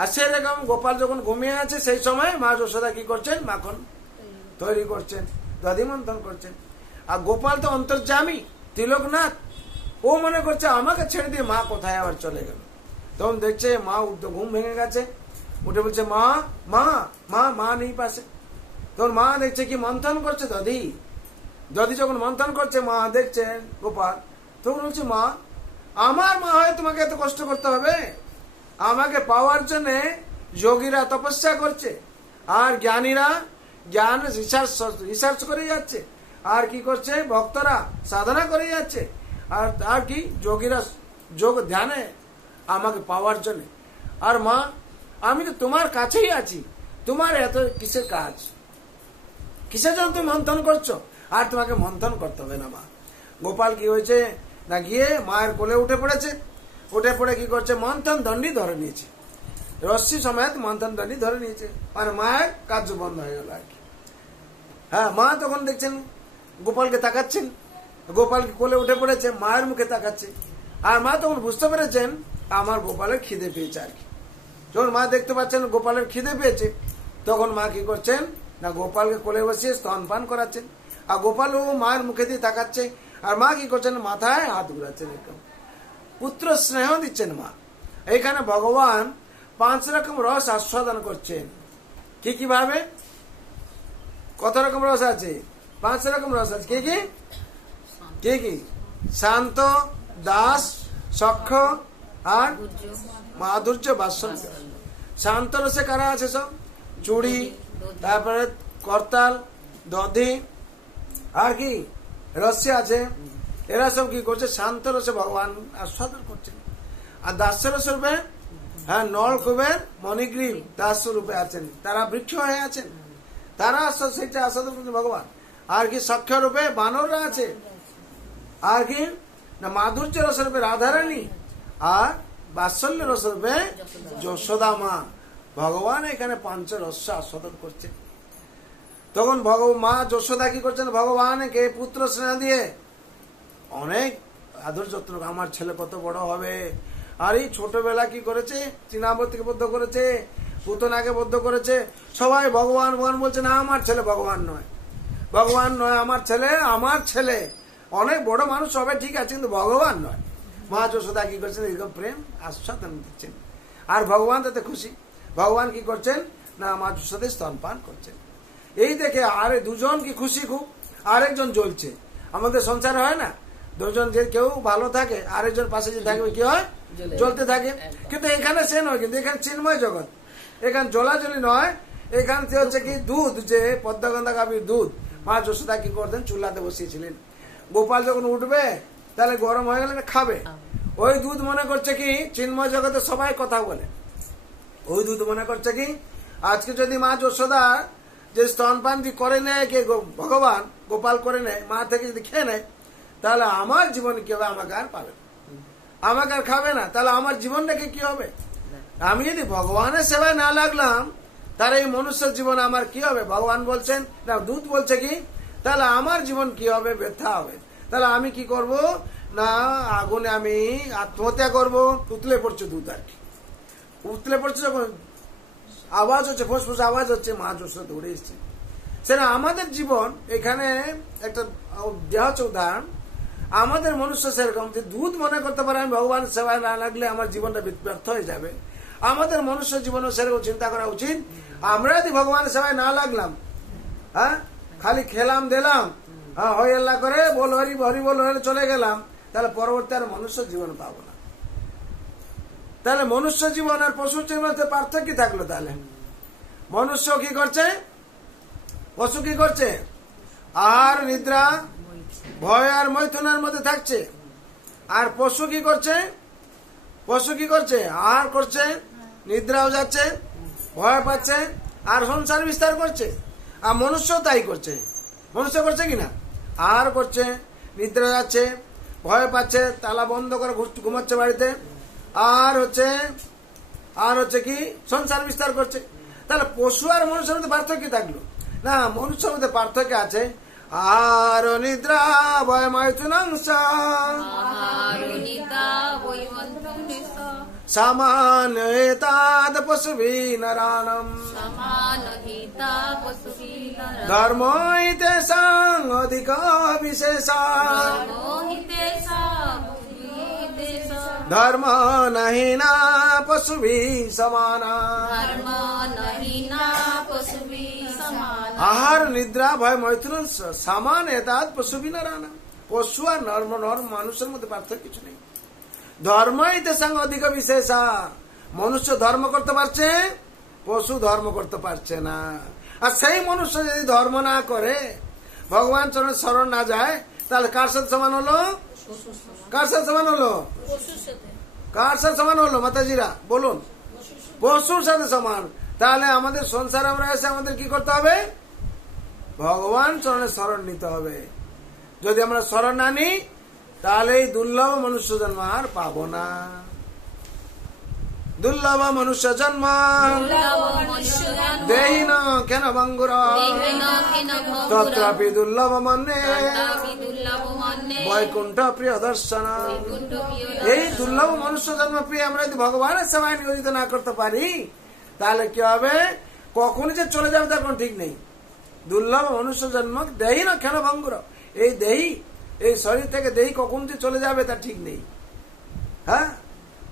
আর সেরকম গোপাল যখন ঘুমিয়ে আছে সেই সময় মা যশোদা কি করছেন, মাখন তৈরি করছেন, দধি মন্থন করছেন। আর গোপাল তো অন্তর্যামী, তিলকনাথ, ও মনে করছে আমাকে ছেড়ে দিয়ে মা কোথায় আবার চলে গেল। তখন দেখছে মা ঘুম ভেঙে গেছে, উঠে বলছে মা মা মা, মা নেই পাশে। তখন মা দেখছে কি মন্থন করছে দধি। দধি যখন মন্থন করছে মা দেখছেন গোপাল, তখন বলছে মা আমার মা হয় তোমাকে এত কষ্ট করতে হবে? আমাকে পাওয়ার জন্য যোগীরা তপস্যা করছে, আর জ্ঞানীরা জ্ঞান রিসার্চ করে যাচ্ছে, আর কি করছে ভক্তরা সাধনা করে যাচ্ছে, আর কি যোগীরা যোগ ধ্যানে আমাকে পাওয়ার জন্য। আর মা আমি তো তোমার কাছেই আছি, তোমার এত কিসের কাজ, কিসের জন্য তুমি মন্থন করছো? আর তোমাকে মন্থন করতে হবে না মা। গোপাল কি হয়েছে না, গিয়ে মায়ের কোলে উঠে পড়েছে। উঠে পড়ে কি করছে, মন্থন দণ্ডি ধরে নিয়েছে, রশ্মি সমেত মন্থন দণ্ডি ধরে নিয়েছে। মানে মায়ের কার্য বন্ধ হয়ে গেল আর কি। হ্যাঁ, মা তখন দেখছেন গোপালকে তাকাচ্ছেন, গোপালকে কোলে উঠে পড়েছে, মায়ের মুখে তাকাচ্ছে। আর মা তখন বুঝতে পেরেছেন আমার গোপালের খিদে পেয়েছে আর কি। যখন মা দেখতে পাচ্ছেন গোপালের খিদে পেয়েছে, তখন মা কি করছেন না, গোপালকে কোলে বসিয়ে স্তনপান করাচ্ছেন। আর গোপালও মায়ের মুখে দিয়ে তাকাচ্ছে, আর মা কি করছেন, মাথায় হাত ঘুরাচ্ছেন, একদম পুত্র স্নেহ দিচ্ছেন মা। এইখানে ভগবান 5 রকম রস আস্বাদন করছেন। কি কিভাবে, কত রকম রস আছে? 5 রকম রস আছে। কি কি কি কি? শান্ত, দাস, সখ্য, আর মাধুর্য, বাৎসল্য। শান্ত রসে কারা আছে? সব চুড়ি, তারপরে করতাল, দধি, আর কি রস্যে আছে। এরা সব কি করছে, শান্ত রসে ভগবান আস্বাদন করছেন। আর দাস্য রস রূপে হ্যাঁ নলকুবের মণিগ্রীব দাস্য রূপে আছেন, তারা বৃক্ষ হয়ে আছেন, তারা সেটা আস্বাদন করছেন ভগবান। আর কি সখ্য রূপে বানররা আছে, আর কি না মাধুর্য রস রূপে রাধারানী, আর বাৎসল্য রস রূপে যশোদা মা। ভগবান এখানে 5 রস আস্বাদন করছেন। তখন মা যশোদা কি করছেন, ভগবানকে পুত্র স্নেহ দিয়ে অনেক আদর যত্ন, আমার ছেলে কত বড় হবে। আর এই ছোটবেলা কি করেছে, তৃণাবতীকে বদ্ধ করেছে, পুতনাকে বদ্ধ করেছে, সবাই ভগবান ভগবান বলছে, না আমার ছেলে ভগবান নয়, ভগবান নয়, আমার ছেলে, আমার ছেলে অনেক বড় মানুষ হবে ঠিক আছে, কিন্তু ভগবান নয়। মা যশোদা কি করছেন, এরকম প্রেম আস্বাদন দিচ্ছেন, আর ভগবান তাতে খুশি। ভগবান কি করছেন না, মা যশোদা স্তনপান করছেন। এই দেখে আরে দুজন কি খুশি খুব, আরেকজন জ্বলছে। আমাদের সংসার হয় না, দুজন যে কেউ ভালো থাকে, আরেকজন পাশে যে থাকবে কি হয়, জ্বলতে থাকে। কিন্তু এখানে সে নয়, কিন্তু এখানে চিন্ময় জগৎ, এখানে জ্বলাজ্বলি নয়। এখানে হচ্ছে কি দুধ, যে পদ্মগন্ধা গাভীর দুধ মা যশোদা কি করতেন, চুলাতে বসিয়েছিলেন। গোপাল যখন উঠবে তাহলে গরম হয়ে গেলে খাবে। ওই দুধ মনে করছে কি, চিন্ময় জগতে সবাই কথা বলে, ওই দুধ মনে করছে কি, আজকে যদি মা যশোদা যে স্তনপান করে নেয়, কে ভগবান গোপাল করে নেয়, মা থেকে যদি খেয়ে নেয়, তাহলে আমার জীবন কি হবে, আমাকে আর পাবে, আমাকে আর খাবে না, তাহলে আমার জীবনটাকে কি হবে? আমি যদি ভগবানের সেবায় না লাগলাম, তাহলে এই মনুষ্য জীবন আমার কি হবে? ভগবান বলছেন না, দুধ বলছে কি, তাহলে আমার জীবন কি হবে, ব্যথা হবে। তাহলে আমি কি করব না, আগুনে আমি আত্মহত্যা করব। উতলে পড়ছে দুধ আর কি, উতলে পড়ছে যখন আওয়াজ হচ্ছে, ফুসফুস আওয়াজ হচ্ছে, মা যশোদা দৌড়ে এসছে। সেটা আমাদের জীবন এখানে একটা দেওয়া হচ্ছে উদাহরণ। আমাদের মনুষ্য সেরকম যে দুধ মনে করতে পারে, আমি ভগবানের সেবায় না লাগলে আমার জীবনটা ব্যর্থ হয়ে যাবে। আমাদের মনুষ্য জীবনও সেরকম চিন্তা করা উচিত। আমরা যদি ভগবানের সেবায় না লাগলাম, হ্যাঁ খালি খেলাম দিলাম, হ্যাঁ হই আল্লাহ করে বল হরি হরি বল হরি চলে গেলাম, তাহলে পরবর্তী আর মনুষ্য জীবন পাবো না। তাহলে মনুষ্য জীবন আর পশু জীবনের পার্থক্য কি থাকলো? তাহলে মনুষ্য কি করছে, পশু কি করছে, আর নিদ্রা ভয় আর মৈথুনের মধ্যে থাকছে। আর পশু কি করছে, পশু কি করছে, আর করছে, নিদ্রাও যাচ্ছে, ভয় পাচ্ছে, আর সংসার বিস্তার করছে। আর মনুষ্য তাই করছে, মনুষ্য করছে কিনা, আর করছে, নিদ্রা যাচ্ছে, ভয় পাচ্ছে, তালা বন্ধ করে ঘুমাচ্ছে বাড়িতে, আর হচ্ছে কি সংসার বিস্তার করছে। তাহলে পশু আর মনুষ্যের মধ্যে পার্থক্য থাকলো না? মনুষ্যের মধ্যে পার্থক্য আছে। আর নিদ্রা ভয় মৈথুনাংশ सामान्येताद पशुभिः नराणाम् समानहिता पशुभिः धर्मो हि तेषाम् अधिक विशेषः धर्म नहि न पशुभिः समाना आहार निद्रा भय मैथुन समान एताद पशुभिः नराणाम् पशु আর নর্ম মানুষের মধ্যে পার্থক্য কিছু নেই ধর্মই তেসাং অধিক বিশেষা মনুষ্য ধর্ম করতে পারছে পশু ধর্ম করতে পারছে না আর সেই মনুষ্য যদি ধর্ম না করে ভগবান চরণে শরণ না যায় তাহলে কার সাথে সমান হলো কার সাথে সমান হলো কার সাথে সমান হলো মাতাজিরা বলুন পশুর সাথে সমান তাহলে আমাদের সংসারে আমরা এসে আমাদের কি করতে হবে ভগবান চরণে শরণ নিতে হবে যদি আমরা শরণ না নিই তাহলে এই দুর্লভ মনুষ্য জন্ম আর পাবো না দুর্লভ মনুষ্য জন্ম দেহি ন কেন ভঙ্গুর তত্রাপি দুর্লভ মনে বৈকুণ্ঠ প্রিয় দর্শন এই দুর্লভ মনুষ্য জন্ম প্রিয় আমরা যদি ভগবানের সেবায় নিয়োজিত না করতে পারি তাহলে কি হবে কখনই যে চলে যাবে তার কোনো ঠিক নেই দুর্লভ মনুষ্য জন্ম দেহি না কেন ভঙ্গুর এই দেহি এই শরীর থেকে দেহি কখন যে চলে যাবে তা ঠিক নেই হ্যাঁ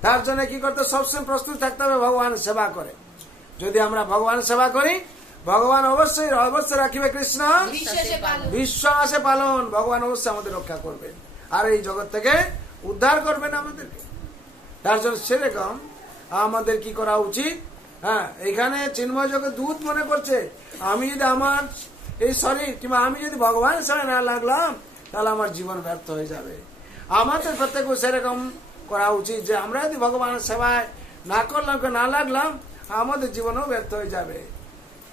তার জন্য কি করতে সবসময় প্রস্তুত থাকতে হবে ভগবানের সেবা করে যদি আমরা ভগবানের সেবা করি ভগবান অবশ্যই রাখিবে কৃষ্ণ বিশ্বাসে পালন ভগবান অবশ্যই আমাদের রক্ষা করবে আর এই জগৎ থেকে উদ্ধার করবেন আমাদেরকে তার জন্য সেরকম আমাদের কি করা উচিত হ্যাঁ এখানে চিন্ময় জগৎ দূত মনে করছে আমি যদি আমার এই শরীর কিংবা আমি যদি ভগবানের সেবায় না লাগলাম তাহলে আমার জীবন ব্যর্থ হয়ে যাবে আমাদের প্রত্যেক সেরকম করা উচিত যে আমরা যদি ভগবানের সেবায় না করলাম না লাগলাম আমাদের জীবনও ব্যর্থ হয়ে যাবে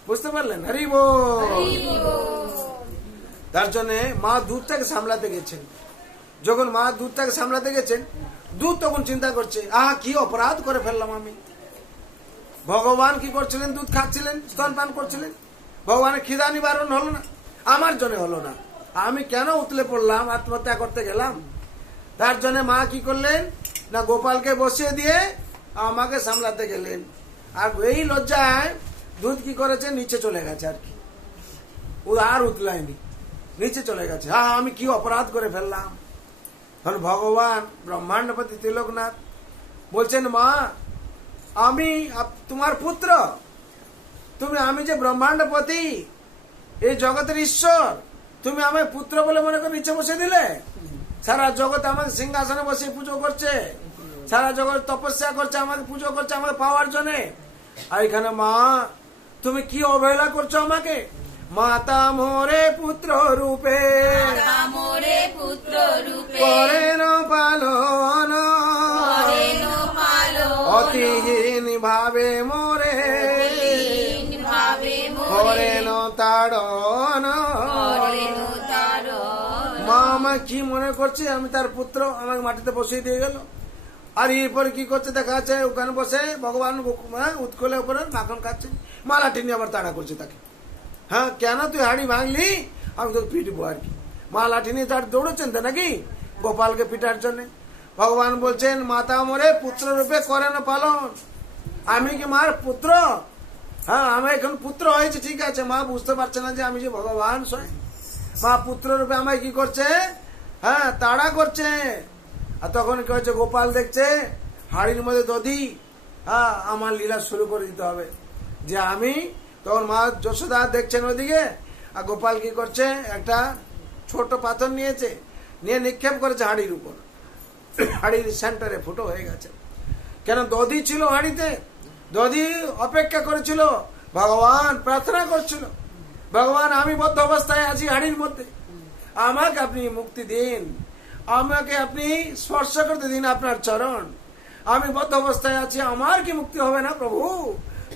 বুঝতে পারলেন হরি বল তার জন্য মা দুধটাকে সামলাতে গেছেন যখন মা দুধটাকে সামলাতে গেছেন দুধ তখন চিন্তা করছে আহা কি অপরাধ করে ফেললাম আমি ভগবান কি করছিলেন দুধ খাচ্ছিলেন স্তনপান করছিলেন ভগবানের খিদা নিবারণ হলো না আমার জন্য হলো না আমি কেন উতলে পড়লাম আত্মহত্যা করতে গেলাম তার জন্য মা কি করলেন না গোপালকে বসিয়ে দিয়ে আমাকে সামলাতে গেলেন আর এই লজ্জায় দুধ কি করেছে নিচে চলে গেছে আর কি ও আর উতলায়নি নিচে চলে গেছে হ্যাঁ আমি কি অপরাধ করে ফেললাম তখন ভগবান ব্রহ্মাণ্ডপতি তিলকনাথ বলছেন মা আমি তোমার পুত্র তুমি আমি যে ব্রহ্মাণ্ডপতি এই জগতের ঈশ্বর তুমি আমায় পুত্র বলে মনে করে নিচে বসে দিলে সারা জগৎ আমাকে সিংহাসনে বসে পুজো করছে সারা জগৎ তপস্যা করছে আমাকে পুজো করছে আমাকে পাওয়ার জন্য আর এখানে মা তুমি কি অবহেলা করছো আমাকে মাতা মোরে পুত্র রূপে করেন পালন অতিহীন ভাবে মোরে করেন তাড়ন মা আমাকে কি মনে করছে আমি তার পুত্র আমাকে মাটিতে বসিয়ে দিয়ে গেল আর এরপরে কি করছে দেখা যাচ্ছে ওখানে বসে ভগবান উৎকলের উপরে মাখন খাচ্ছে মা লাঠি নিয়ে আবার তাড়া করছে তাকে হ্যাঁ কেন তুই হাড়ি ভাঙলি আমি তোকে পিটবো আর কি মা লাঠি নিয়ে তার দৌড়চ্ছেন তো নাকি গোপালকে পিটার জন্য ভগবান বলছেন মাতা মরে পুত্র রূপে করেন পালন আমি কি মার পুত্র হ্যাঁ আমি এখন পুত্র হয়েছে ঠিক আছে মা বুঝতে পারছে না যে আমি যে ভগবান স্বয়ং মা পুত্র রূপে আমায় কি করছে হ্যাঁ তাড়া করছে আর তখন কি হচ্ছে গোপাল দেখছে হাড়ির মধ্যে দধি হ্যাঁ আমার লীলা শুরু করে দিতে হবে যে আমি তখন মা যশোদা দেখছেন ওদিকে আর গোপাল কি করছে একটা ছোট পাথর নিয়েছে নিয়ে নিক্ষেপ করেছে হাড়ির উপর হাড়ির সেন্টারে ফুটো হয়ে গেছে কেন দধি ছিল হাড়িতে দধি অপেক্ষা করেছিল ভগবান প্রার্থনা করছিল ভগবান আমি বদ্ধ অবস্থায় আছি হাড়ির মধ্যে আমাকে আপনি মুক্তি দিন আমাকে আপনি স্পর্শ করতে দিন আপনার চরণ আমি বদ্ধ অবস্থায় আছি আমার কি মুক্তি হবে না প্রভু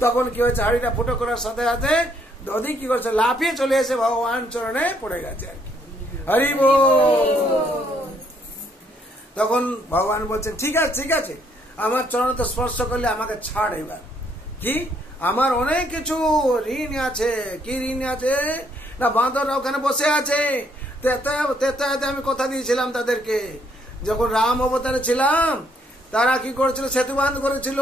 তখন কি হয়েছে হাড়িটা ফুটো করার সাথে সাথে দধি কি করছে লাফিয়ে চলে এসে ভগবান চরণে পড়ে গেছে আর কি হরি বল তখন ভগবান বলছেন ঠিক আছে ঠিক আছে আমার চরণ তো স্পর্শ করলে আমাকে ছাড় এবার কি আমার অনেক কিছু ঋণ আছে কি ঋণ আছে না বাঁদররা ওখানে বসে আছে তেতাতে আমি কথা দিয়েছিলাম তাদেরকে যখন রাম অবতারে ছিলাম তারা কি করেছিল, সেতু বাঁধ করেছিল,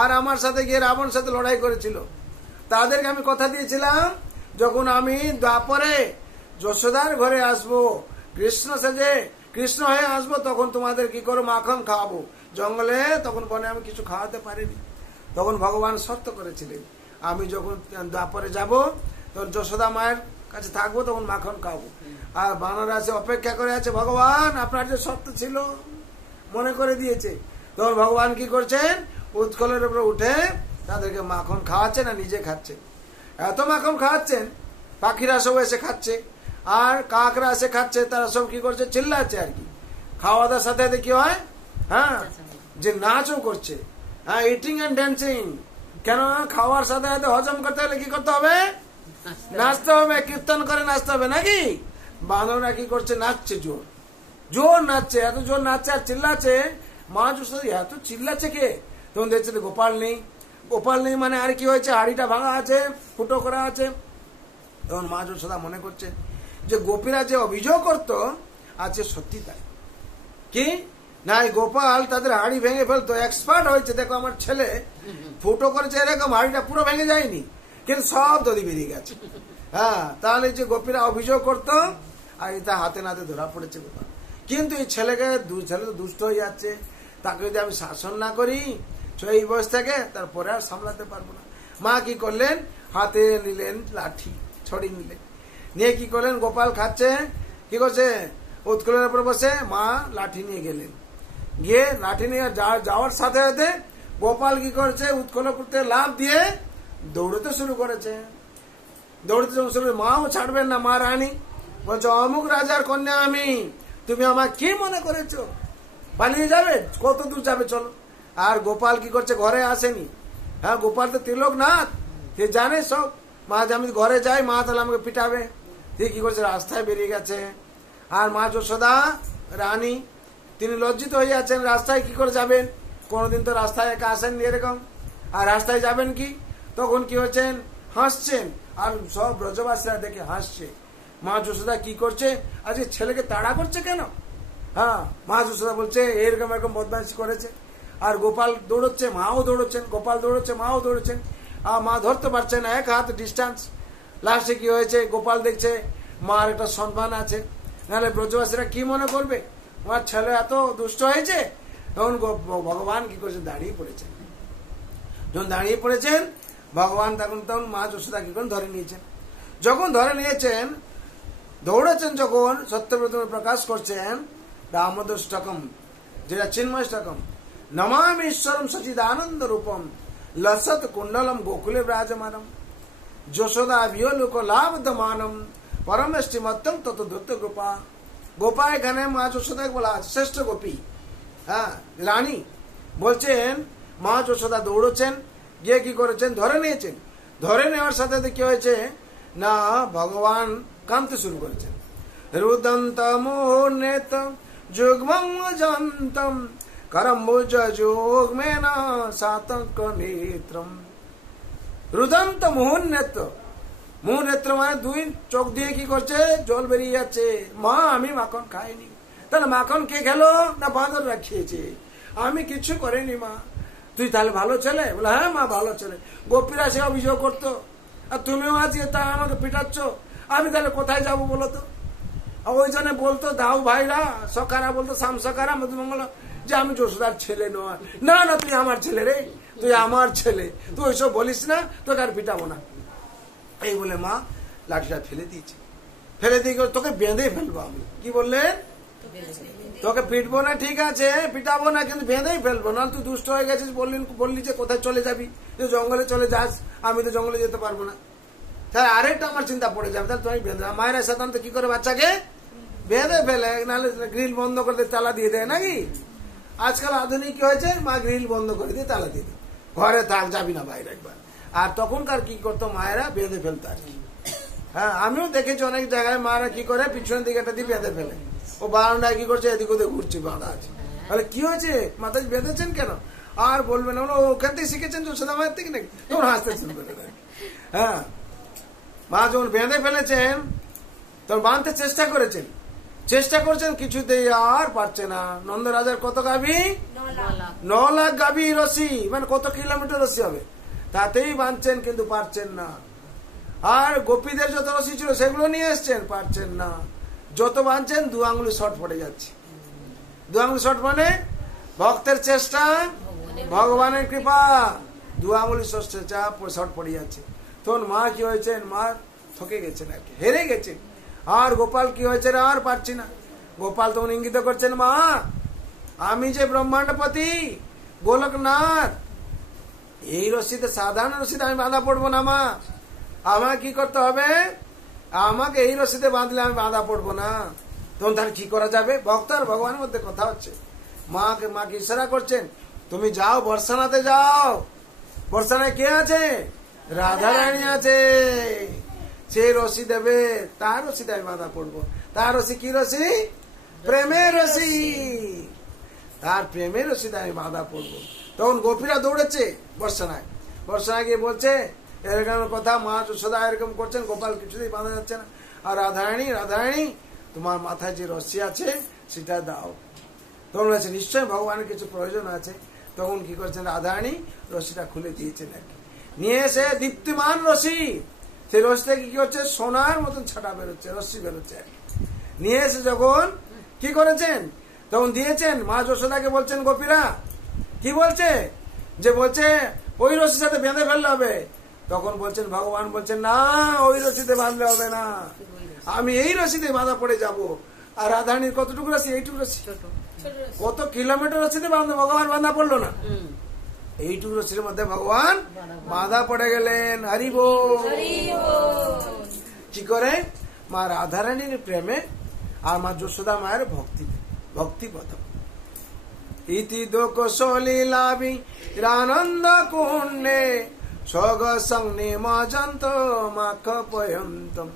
আর আমার সাথে গিয়ে রাবণ সাথে লড়াই করেছিল। তাদেরকে আমি কথা দিয়েছিলাম, যখন আমি দ্বাপরে যশোদার ঘরে আসবো, কৃষ্ণ সেজে কৃষ্ণ হয়ে আসবো, তখন তোমাদের কি করো, মাখন খাওয়াবো। জঙ্গলে তখন বনে আমি কিছু খাওয়াতে পারিনি, তখন ভগবান শর্ত করেছিলেন, আমি যখন দ্বাপরে যাব তখন যশোদা মায়ের কাছে থাকবো, তখন মাখন খাওয়াবো। আর বানর আছে, অপেক্ষা করে আছে, ভগবান আপনার যে শর্ত ছিল মনে করে দিয়েছে। তখন ভগবান কি করছেন, উৎকলের উপরে উঠে তাদেরকে মাখন খাওয়াচ্ছেন আর নিজে খাচ্ছেন। এত মাখন খাওয়াচ্ছেন, পাখিরা সব এসে খাচ্ছে, আর কাকরা এসে খাচ্ছে, তারা সব কি করছে, চিল্লাচ্ছে আর কি। খাওয়া দাওয়ার সাথে সাথে কি হয়, হ্যাঁ, যে নাচও করছে, হ্যাঁ, ইটিং এন্ড ড্যান্সিং। কেন, খাওয়ার সাথে সাথে হজম করতে হলে কি করতে হবে, নাচতে হবে, কীর্তন করে নাচতে হবে নাকি। বানররা কি করছে, নাচছে, জোর জোর নাচছে, এত জোর নাচছে আর চিল্লাচ্ছে। মা যশোদা এত চিল্লাচ্ছে কে, তখন দেখছে গোপাল নেই। গোপাল নেই মানে আর কি হয়েছে, হাড়িটা ভাঙা আছে, ফুটো করা আছে। তখন মা যশোদা মনে করছে যে গোপীরা যে অভিযোগ করতো আজকে সত্যি তাই কি না, গোপাল তাদের হাড়ি ভেঙে ফেলতো, এক্সপার্ট হয়েছে। দেখো আমার ছেলে ফুটো করেছে, এরকম হাড়িটা পুরো ভেঙে যায়নি, কিন্তু সব দড়ি বেরিয়ে গেছে। হ্যাঁ, তাহলে যে গোপীরা অভিযোগ করতো, আর এটা হাতে নাতে ধরা পড়েছে গোপাল। কিন্তু এই ছেলে তো দুষ্ট হয়ে যাচ্ছে, তাকে যদি আমি শাসন না করি সেই বয়স থেকে, তারপরে আর সামলাতে পারবো না। মা কি করলেন, হাতে নিলেন লাঠি, ছড়ি নিলেন, নিয়ে কি করলেন, গোপাল খাচ্ছে, কি করছে, উৎকলের উপর বসে মা লাঠি নিয়ে গেলেন। গিয়ে লাঠি নিয়ে যাওয়ার সাথে সাথে গোপাল কি করছে, উৎকলের উপর থেকে লাফ দিয়ে দৌড়তে শুরু করেছে। দৌড়তে শুরু, মাও ছাড়বেন না, মা রানী বলছে, অমুক রাজার কন্যা আমি, তুমি আমার কি মনে করেছো, পালিয়ে যাবে, কত দূর যাবে চলো। আর গোপাল কি করছে, ঘরে আসেনি। হ্যাঁ, গোপাল তো তিলক নাথ, সে জানে সব। মা আমি ঘরে যাই, মা তাহলে আমাকে পিটাবে। ঠিক কি করছে, রাস্তায় বেরিয়ে গেছে। আর মা যশোদা রানী তিনি লজ্জিত হয়ে যাচ্ছেন, রাস্তায় কি করে যাবেন, কোনদিন তো রাস্তায় একা আসেননি এরকম, আর রাস্তায় যাবেন কি। তখন কি হচ্ছেন, হাসছেন, আর সব ব্রজবাসীরা দেখে হাসছে। মা যশোদা কি করছে, আজকে ছেলেকে তাড়া করছে কেন। হ্যাঁ, মা যশোদা বলছে এরকম এরকম বদমাইশি করেছে। আর গোপাল দৌড়চ্ছে, মাও দৌড়চ্ছেন, গোপাল দৌড়চ্ছে, মাও দৌড়চ্ছেন। আর মা ধরতে পারছে না, এক হাত ডিস্টেন্স। লাস্টে কি হয়েছে, গোপাল দেখছে মার একটা সম্মান আছে, নাহলে ব্রজবাসীরা কি মনে করবে, আমার ছেলে এত দুষ্ট হয়েছে। তখন ভগবান কি করেছেন, দাঁড়িয়ে পড়েছেন। যখন দাঁড়িয়ে পড়েছেন ভগবান, তখন মা যশোদা কি করেন, ধরে নিয়েছেন। যখন ধরে নিয়েছেন, দৌড়েছেন, যখন সত্যব্রত প্রকাশ করছেন দামোদরষ্টকম, যেটা চিন্ময়ষ্টকম, নমামি ঈশ্বরম সচিদানন্দ রূপম লসত কুণ্ডলম গোকুলে বিরাজমানম যশোদা বিয়োলোক লাভদমানম পরমেষ্টি মত্তম তত দত্ত গোপা। গোপা এখানে মা যশোদা বলা আছে, শ্রেষ্ঠ গোপী, হ্যাঁ, রানী। বলছেন মা যশোদা দৌড়ছেন, গিয়ে কি করেছেন, ধরে নিয়েছেন। ধরে নেওয়ার সাথে কি হয়েছে না, ভগবান কাঁদতে শুরু করেছেন। রুদন্ত মোহনেত যুগ্মং যন্তম করম্বুজ যোগ মেনা সাতঙ্ক নেত্রম। রুদন্ত মোহনেত্র, মোহনেত্র মানে দুই চোখ দিয়ে কি করছে, জল বেরিয়ে যাচ্ছে। মা আমি মাখন খাইনি। তাহলে মাখন কে খেলো না, বাঁদর রাখিয়েছে, আমি কিছু করিনি। মা তুই তাহলে ভালো ছেলে, বলে হ্যাঁ মা ভালো ছেলে। গোপীরা সে অভিযোগ করতো, আর তুমিও আজকে তা আমাকে পিটাচ্ছ, আমি তাহলে কোথায় যাবো বলো তো। ওই জন্য বলতো দাও ভাইরা, সকারা বলতো, শাম সকারা মধুমঙ্গল, যে আমি যশোদার ছেলে নয়। না না, তুই আমার ছেলে রে, তুই আমার ছেলে, তুই ওইসব বলিস না, তোকে আর পিটাবো না। এই বলে মা লাঠিটা ফেলে দিয়েছে। ফেলে দিয়ে তোকে বেঁধে ফেলবো আমি। কি বললেন, তোকে পিটবো না, ঠিক আছে পিটাবো না, কিন্তু বেঁধেই ফেলবো না। তুই দুষ্ট হয়ে গেছিস, বললি যে কোথায় চলে যাবি, তুই জঙ্গলে চলে যাস, আমি তো জঙ্গলে যেতে পারবো না। তাহলে আরেকটা আমার চিন্তা পড়ে যাবে, তাহলে তুমি বেঁধে। মায়েরা সাধারণত কি করে, বাচ্চাকে বেঁধে ফেলে, নাহলে গ্রিল বন্ধ করে দিয়ে তালা দিয়ে দেয় নাকি। আজকাল আধুনিক কি হয়েছে, মা গ্রিল বন্ধ করে দিয়ে তালা দিয়ে দেয়, ঘরে থাক, যাবি না বাইরে একবার। আর তখনকার কি করতো, মায়েরা বেঁধে ফেলতো আর কি। হ্যাঁ, আমিও দেখেছি অনেক জায়গায় মায়েরা কি করে, পিছনের দিকে একটা দিয়ে বেঁধে ফেলে, ও বারান্দায় কি করছে, এদিক ওদিক ঘুরছে, বাঁধা আছে। তাহলে কি হয়েছে, মাথায় বেঁধেছেন কেন, আর বলবেন ওখান থেকে শিখেছেন যশোদা মায়ের থেকে নাকি, তখন হাসতে শুরু করে। হ্যাঁ, মা যখন বেঁধে ফেলেছেন তখন বাঁধতে চেষ্টা করেছেন, কিছুতেই আর পারছে না। নন্দ রাজার কত গাভী, 9 লাখ গাভী রশি, মানে কত কিলোমিটার রশি হবে, তাতেই বাঁধছেন কিন্তু পারছেন না। আর গোপীদের যত রশি ছিল সেগুলো নিয়ে এসছেন, পারছেন না। যত বাঁধছেন 2 আঙ্গুলি শর্ট পড়ে যাচ্ছে। 2 আঙ্গুলি শর্ট মানে ভক্তের চেষ্টা, ভগবানের কৃপা, 2 আঙ্গুলি শর্ট পড়ে যাচ্ছে। তখন মা কি হয়েছেন, মা থকে গেছেন আর কি, হেরে গেছেন। আর গোপাল কি হয়েছে, আর পারছি না। গোপাল তখন ইঙ্গিত করছেন, মা আমি যে ব্রহ্মাণ্ডপতি গোলকনাথ, এই রশিতে, সাধারণ রশিতে আমি বাঁধা পড়বো না মা, আমাকে কি করতে হবে, আমাকে এই রশিতে বাঁধলে আমি বাঁধা পড়বো না। তখন তার কি করা যাবে, ভক্ত আর ভগবানের মধ্যে কথা হচ্ছে। মাকে ইশারা করছেন, তুমি যাও বর্ষানাতে যাও, বর্ষানায় কে আছে, রাধা রানী আছে, সে রশি দেবে, তার রশিতে আমি বাঁধা পড়বো। তার রশি কি রশি, প্রেমের রশি, তার প্রেমের রশিতে আমি বাঁধা পড়বো। তখন গোপীরা দৌড়েছে বর্ষানায়, বর্ষানায় গিয়ে বলছে এরকম কথা, মা যশোদা এরকম করছেন, গোপাল কিছুতেই বাঁধা যাচ্ছে না। আর রাধারানী, রাধারানী তোমার মাথায় যে রশি আছে সেটা দাও। তখন বলেছে নিশ্চয়ই ভগবানের কিছু প্রয়োজন আছে। তখন কি করছেন, রাধারানী রশিটা খুলে দিয়েছেন আর কি, নিয়ে এসে দীপ্তিমান রশি, সেই রশি থেকে কি হচ্ছে, সোনার মতন ছাটা বেরোচ্ছে, রশ্মি বেরোচ্ছে আর কি। নিয়ে এসে যখন কি করেছেন, তখন দিয়েছেন। মা যশোদাকে বলছেন গোপীরা, কি বলছে, যে বলছে ওই রশির সাথে বেঁধে ফেললে হবে। তখন বলছেন ভগবান বলছেন, না ওই রশিতে বাঁধলে হবে না, আমি এই রশিতে বাঁধা পড়ে যাব। আর রাধারানীর কতটুকু রশি, এইটুকু রশি, কত কিলোমিটার রশিতে ভগবান বাঁধা পড়লো না, এইটুকু রশির মধ্যে ভগবান বাঁধা পড়ে গেলেন। হরি বল। কি করে, মা রাধারানীর প্রেমে আর মা যশোদা মায়ের ভক্তি পথ। ইতি দোক সলীলাভি আনন্দ কুণ্ডে সগ সংনি মজন্ত মাখ পয়ন্তম।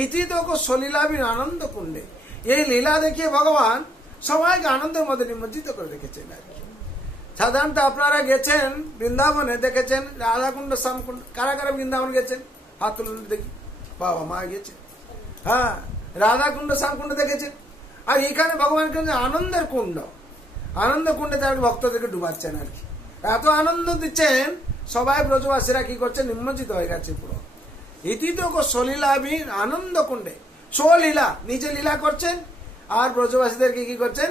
ইতি দোক সলীলাভি আনন্দ কুণ্ডে, এই লীলা দেখিয়ে ভগবান সবাইকে আনন্দের মধ্যে নিমজ্জিত করে রেখেছেন আর কি। সাধারণত আপনারা গেছেন বৃন্দাবনে, দেখেছেন রাধাকুণ্ড, শ্যামকুণ্ড, কারা কারা বৃন্দাবন গেছেন, হাত তুলুন দেখি, বাবা মা গেছে, হ্যাঁ রাধাকুণ্ড শ্যামকুণ্ড দেখেছেন। আর এখানে ভগবান আনন্দের কুণ্ড, আনন্দ কুণ্ডে তার ভক্তদেরকে ডুবাচ্ছেন আর কি। এত আনন্দ দিচ্ছেন, সবাই ব্রজবাসীরা কি করছে, নিমজ্জিত হয়ে গেছে পুরো। ইতি তো সলীলাভি আনন্দ কুণ্ডে, সলীলা নিজে লীলা করছেন, আর ব্রজবাসীদেরকে কি করছেন,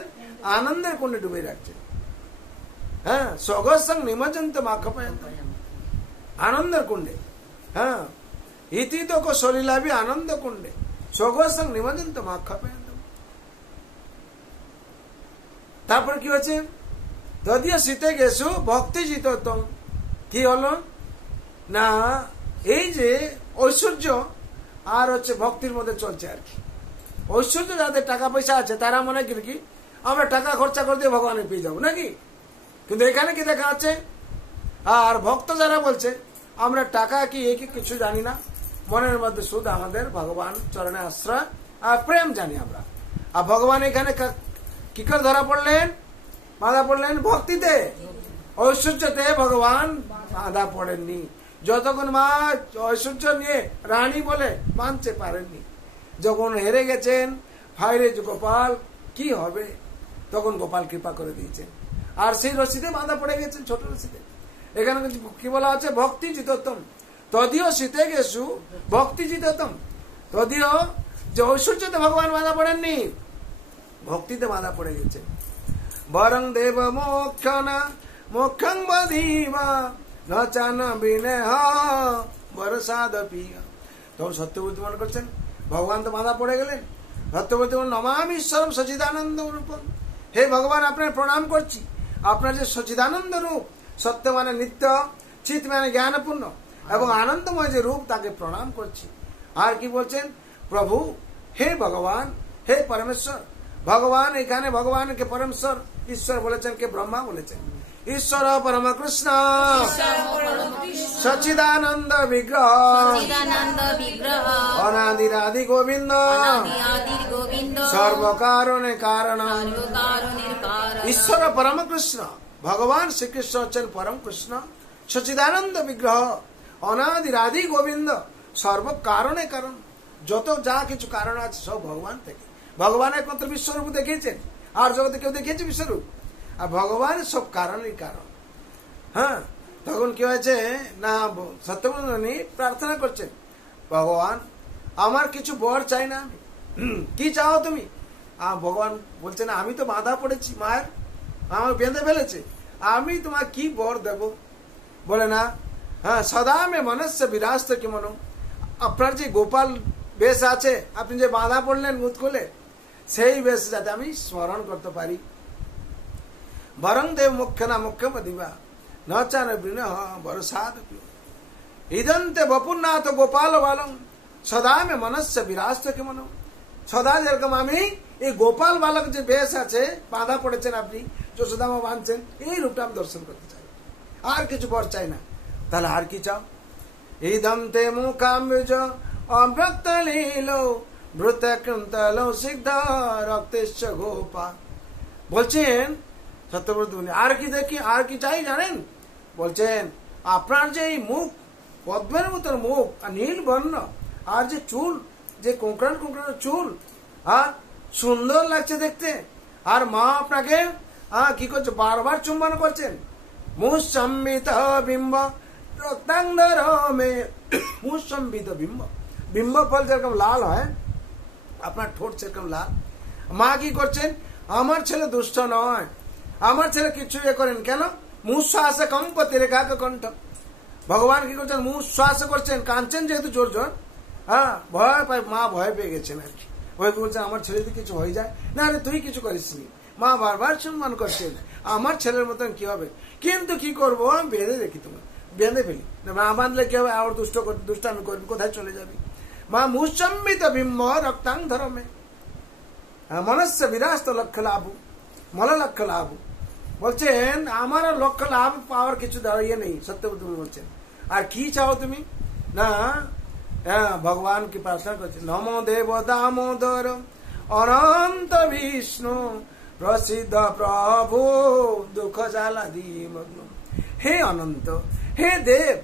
আনন্দের কুণ্ডে ডুবে রাখছেন। হ্যাঁ, সগর সঙ্গ নিমজ্জন্ত মাখপায়ন্ত, আনন্দের কুণ্ডে। হ্যাঁ, ইতি তো সলীলাভি আনন্দ কুণ্ডে সগর সঙ্গ নিমজ্জন্ত মাখপায়ন্ত। তারপর কি হচ্ছে, যদিও শীতে গেছু ভক্তি জিততম, কি হলো না, এই যে ঐশ্বর্য আর হচ্ছে ভক্তির মধ্যে চলছে আর কি। ঐশ্বর্য যাদের টাকা পয়সা আছে তারা মনে করি কি আমরা টাকা খরচা করে দিয়ে ভগবানের পেয়ে যাবো নাকি, কিন্তু এখানে কি দেখা যাচ্ছে, আর ভক্ত যারা বলছে আমরা টাকা কি কিছু জানি না, মনের মধ্যে শুধু আমাদের ভগবান চরণে আশ্রয় আর প্রেম জানি আমরা। আর ভগবান এখানে কি করে ধরা পড়লেন, বাধা পড়লেন ভক্তিতে, ঐশ্বর্যতে ভগবান বাধা পড়েননি। যতক্ষণ মা ঐশ্বর্য নিয়ে রানী বলে মানতে পারেননি, যখন হেরে গেছেন হায়রে গোপাল কি হবে, তখন গোপাল কৃপা করে দিয়েছেন। আর সেই রশিতে বাঁধা পড়ে গেছেন, ছোট রশিতে। এখানে কি বলা হচ্ছে, ভক্তি জিততম, তদিও শীতে গেছু ভক্তি জিততম। তদিও যে ঐশ্বর্যতে ভগবান বাঁধা পড়েননি, ভক্তিতে বাঁধা পড়ে গেছে। বরং দেব মোক্ষনা মোক্ষং বধিবা নচান বিনেহ বরসাদ পিয়া। তখন সত্যবতী মনে করছেন ভগবান তো বাঁধা পড়ে গেলেন। সত্যবতী নমামি ঈশ্বরম সচিদানন্দ রূপম, হে ভগবান আপনার প্রণাম করছি, আপনার যে সচিদানন্দ রূপ, সত্য মানে নিত্য, চিত মানে জ্ঞানপূর্ণ এবং আনন্দময় যে রূপ, তাকে প্রণাম করছি। আর কি বলছেন, প্রভু হে ভগবান, হে পরমেশ্বর। ভগবান এখানে ভগবানকে পরমেশ্বর ঈশ্বর বলেছেন, কে ব্রহ্মা বলেছেন। ঈশ্বর পরম কৃষ্ণ সচিদানন্দ বিগ্রহ অনাদিরাদি গোবিন্দ সর্বকারণে কারণ। ঈশ্বর পরম কৃষ্ণ, ভগবান শ্রীকৃষ্ণ হচ্ছেন পরম কৃষ্ণ, সচিদানন্দ বিগ্রহ, অনাদিরাদি গোবিন্দ, সর্বকারণে কারণ। যত যা কিছু কারণ আছে সব ভগবান থেকে। ভগবান একমাত্র বিশ্বরূপ দেখিয়েছেন, আর জগতে কেউ দেখিয়েছে বিশ্বরূপ? আর ভগবানের সব কারণই কারণ। হ্যাঁ, তখন কি হয়েছে না, সত্যব্রত মুনি প্রার্থনা করছেন, ভগবান আমার কিছু বর চাই না, আমি কি চাও তুমি? ভগবান বলছেন, আমি তো বাঁধা পড়েছি, মায়ের আমার বেঁধে ফেলেছে, আমি তোমার কি বর দেব? বলে না, হ্যাঁ, সদা মে মনস্য বিরাস্ত কি মনো, আপনার যে গোপাল বেশ আছে, আপনি যে বাঁধা পড়লেন মুতকুলে, সেই বেশ যাতে আমি স্মরণ করতে পারি। বরং দেব মুখ্য না মুখ্যমদিবা ন চান বড় সাধ ইদন্তে বপুরনাথ গোপাল বালং সদা মে মনস্য বিরাস্ত কি মনো, সদা যেরকম আমি এই গোপাল বালক যে বেশ আছে, বাঁধা পড়েছেন আপনি, যশোদামা বাঁধছেন, এই রূপটা আমি দর্শন করতে চাই, আর কিছু বর চাই না। তাহলে আর কি চাও? ইদম তে মুখাম্বুজ অভ্রক্ত লীল ভৃত কৃন্তল সিদ্ধ রক্তেশ গোপা। বলছেন সত্যব্রত মুনি, আর কি দেখি, আর কি চাই জানেন? বলছেন আপনার যে এই মুখ, পদ্মের মতন মুখ, আর নীল বর্ণ, আর যে চুল, যে কোঁকড়ান কোঁকড়ানো চুল, সুন্দর লাগছে দেখতে। আর মা আপনাকে কি করছে, বারবার চুম্বন করছেন। মুসম্বিত বিম্ব রক্তাঙ্গর মে, মুসম্বিত বিম্ব, বিম্ব ফল যেরকম লাল হয়, আপনার ঠোঁট সেরকম লাল। মা কি করছেন, আমার ছেলে দুষ্ট নয়, আমার ছেলে কিছু করেন কেন, মুশ্বাস কম্পতি রেখা কণ্ঠ। ভগবান কি করছেন, মুশ্বাস করছেন, কাঁদছেন যেহেতু জোর জোর, ভয় পায়, মা ভয় পেয়ে গেছেন আর কি। ওই বলছেন আমার ছেলে যদি কিছু হয়ে যায়, না রে তুই কিছু করিসনি। মা বারবার সম্মান করছেন, আমার ছেলের মতন কি হবে, কিন্তু কি করবো, আমি বেঁধে দেখি, তোমার বেঁধে ফেলি, না বাঁধলে কি হবে, আবার দুষ্টামি করবি, কোথায় চলে যাবি। মা মুসম্বিত বিম্ব রক্তাং ধরমে মনস্য বিরাস্ত লক্ষ্য লাভ মল লক্ষ্য লাভ। বলছেন আমার লক্ষ্য লাভ পাওয়ার কিছু দাঁড়িয়ে নেই, সত্যব্রত মুনি বলছেন। আর কি চাও তুমি? না, ভগবান কি প্রার্থনা করছে, নমো দেব দামোদর অনন্ত বিষ্ণু প্রসিদ্ধ প্রভু দুঃখ জ্বালা দিমগ্ন। হে অনন্ত, হে দেব,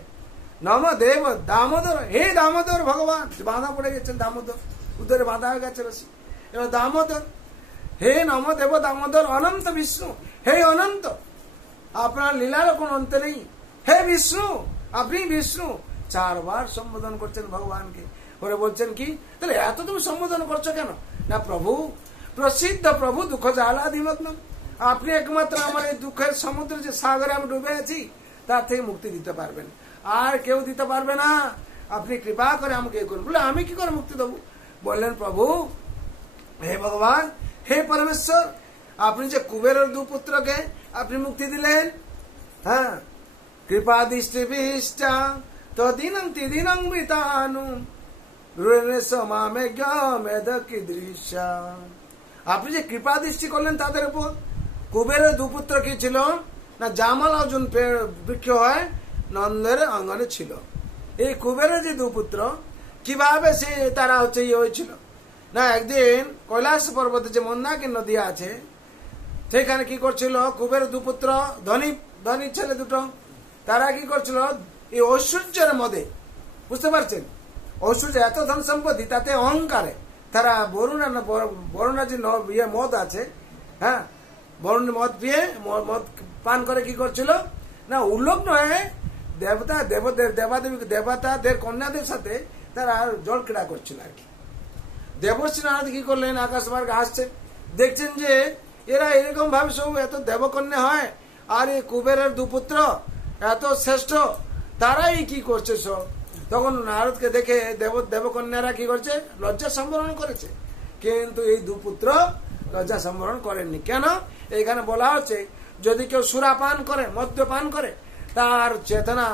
নম দেব দামোদর, হে দামোদর ভগবান, বাঁধা পড়ে গেছেন, দামোদর উদরে বাঁধা হয়ে গেছে রশি, এবার দামোদর, হে নম দেব দামোদর অনন্ত বিষ্ণু, হে অনন্ত, আপনার লীলার কোন অন্ত নেই, হে বিষ্ণু, আপনি বিষ্ণু। 4 বার সম্বোধন করছেন ভগবানকে। ওরে বলছেন কি, তাহলে এত তুমি সম্বোধন করছো কেন? না প্রভু, প্রসিদ্ধ প্রভু দুঃখ জ্বালা দিমগ্ন, আপনি একমাত্র আমার এই দুঃখের সমুদ্র যে সাগরে আমি ডুবে আছি, তার থেকে মুক্তি দিতে পারবেন, আর কেউ দিতে পারবে না। আপনি কৃপা করে আমাকে এ করুন। বলে আমি কি করে মুক্তি দেবো? বললেন প্রভু, হে ভগবান, হে পরমেশ্বর, আপনি যে কুবেরের 2 পুত্রকে আপনি মুক্তি দিলেন, হ্যাঁ, কৃপা দৃষ্টি বিষ্টা তদিনং তিদিনং মৃতানু দৃশ্য। আপনি যে কৃপা দৃষ্টি করলেন তাদের উপর। কুবেরের 2 পুত্র কি ছিল না, জামাল অর্জুন বৃক্ষ হয় নন্দের অঙ্গনে ছিল। এই কুবেরের যে 2 পুত্র কিভাবে সে তারা হচ্ছে ইয়ে হয়েছিল না, একদিন কৈলাস পর্বতে যে মন্দাকিনী নদী আছে, সেখানে কি করছিল, কুবেরের 2 পুত্র, ধনী ছেলে দুটো, তারা কি করছিল, এই ঐশ্বর্যের মধ্যে, বুঝতে পারছেন, ঐশ্বর্য এত ধন সম্পত্তি, তাতে অহংকারে তারা বরুণা যে ইয়ে মদ আছে, হ্যাঁ, বরুণ মদ পিয়ে মদ পান করে কি করছিল না, উল্লগ্ন হয়ে দেবতাদের কন্যাদের সাথে তারা জল ক্রীড়া করছিল আর কি। দেবশ্রী নারদ কি করলেন, আকাশ মার্গে আসছেন, দেখছেন যে এরা এরকম ভাবে সব এত দেবকন্যা হয়, আর এই কুবেরের 2 পুত্র এত শ্রেষ্ঠ, তারাই কি করছে সব। তখন নারদকে দেখে দেবকন্যারা কি করছে, লজ্জা সম্বরণ করেছে, কিন্তু এই 2 পুত্র লজ্জা সম্বরণ করেননি। কেন? এখানে বলা হচ্ছে যদি কেউ সুরাপান করে, মদ্যপান করে, তার চেতনা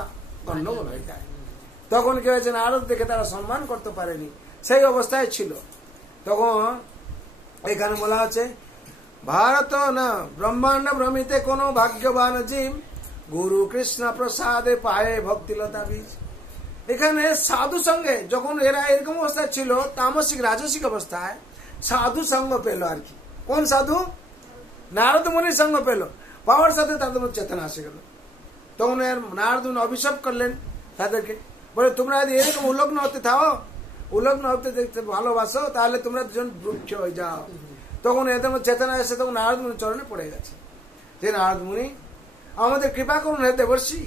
গণ্ডগোল হয়ে যায়। তখন কি হয়েছে, নারদ দেখে তারা সম্মান করতে পারেনি, সেই অবস্থায় ছিল। তখন এখানে বলা হচ্ছে ভারত না ব্রহ্মাণ্ড ভ্রমিতে কোন ভাগ্যবান জীব গুরু কৃষ্ণ প্রসাদে পায়ে ভক্তিলতা বীজ। এখানে সাধু সঙ্গে যখন এরা এরকম অবস্থায় ছিল, তামসিক রাজসিক অবস্থায় সাধু সঙ্গ পেল আর কি। কোন সাধু? নারদ মুনির সঙ্গ পেল, পাওয়ার সাথে তাদের মধ্যে চেতনা আসে গেল। তখন নারদ মুনি অভিশাপ করলেন তাদেরকে, বলে তোমরা যদি এরকম উলগ্ন হতে থাও, উলগ্ন হতে দেখতে ভালোবাসো, তাহলে তোমরা দুজন বৃক্ষ হয়ে যাও। তখন এদের মধ্যে চেতনা এসে তখন নারদ মুনির চরণে পড়ে গেছে। যে নারদ মুনি আমাদের কৃপা করুন হে দেবর্ষি,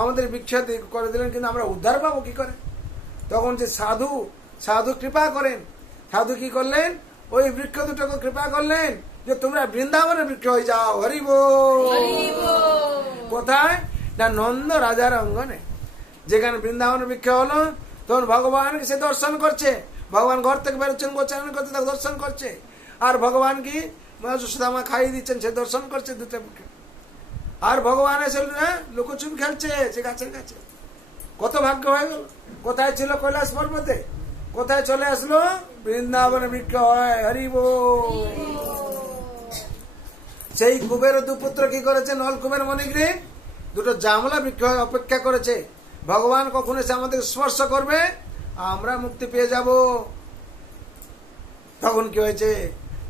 আমাদের ভিক্ষা করে দিলেন, কিন্তু আমরা উদ্ধার পাবো কি করে? তখন যে সাধু কৃপা করেন, সাধু কি করলেন? ওই বৃক্ষ দুটোকে কৃপা করলেন যে তোমরা বৃন্দাবনের বৃক্ষ হয়ে যাও। হরিব কোথায়? না নন্দ রাজার অঙ্গনে, যেখানে বৃন্দাবনের বৃক্ষ হলো, তখন ভগবানকে সে দর্শন করছে। ভগবান ঘর থেকে বেরোচ্ছেন, গোচারণ করছে, তাকে দর্শন করছে। আর ভগবান কি যশোদামা খাইয়ে দিচ্ছেন, সে দর্শন করছে দুটো বৃক্ষ। আর ভগবান এসে লুকোচুরি খেলছে সে গাছের কাছে। কত ভাগ্য হয়ে গেল! কোথায় ছিল? কৈলাস পর্বতে। কোথায় চলে আসলো? বৃন্দাবনের বৃক্ষ হয়। হরিব সেই কুবের দুপুত্র কি করেছে? নলকুবের মণিগ্রী দুটো জামলা বৃক্ষ অপেক্ষা করেছে। ভগবান কখন এসে আমাদের স্পর্শ করবে, আমরা মুক্তি পেয়ে যাব। তখন কি হয়েছে?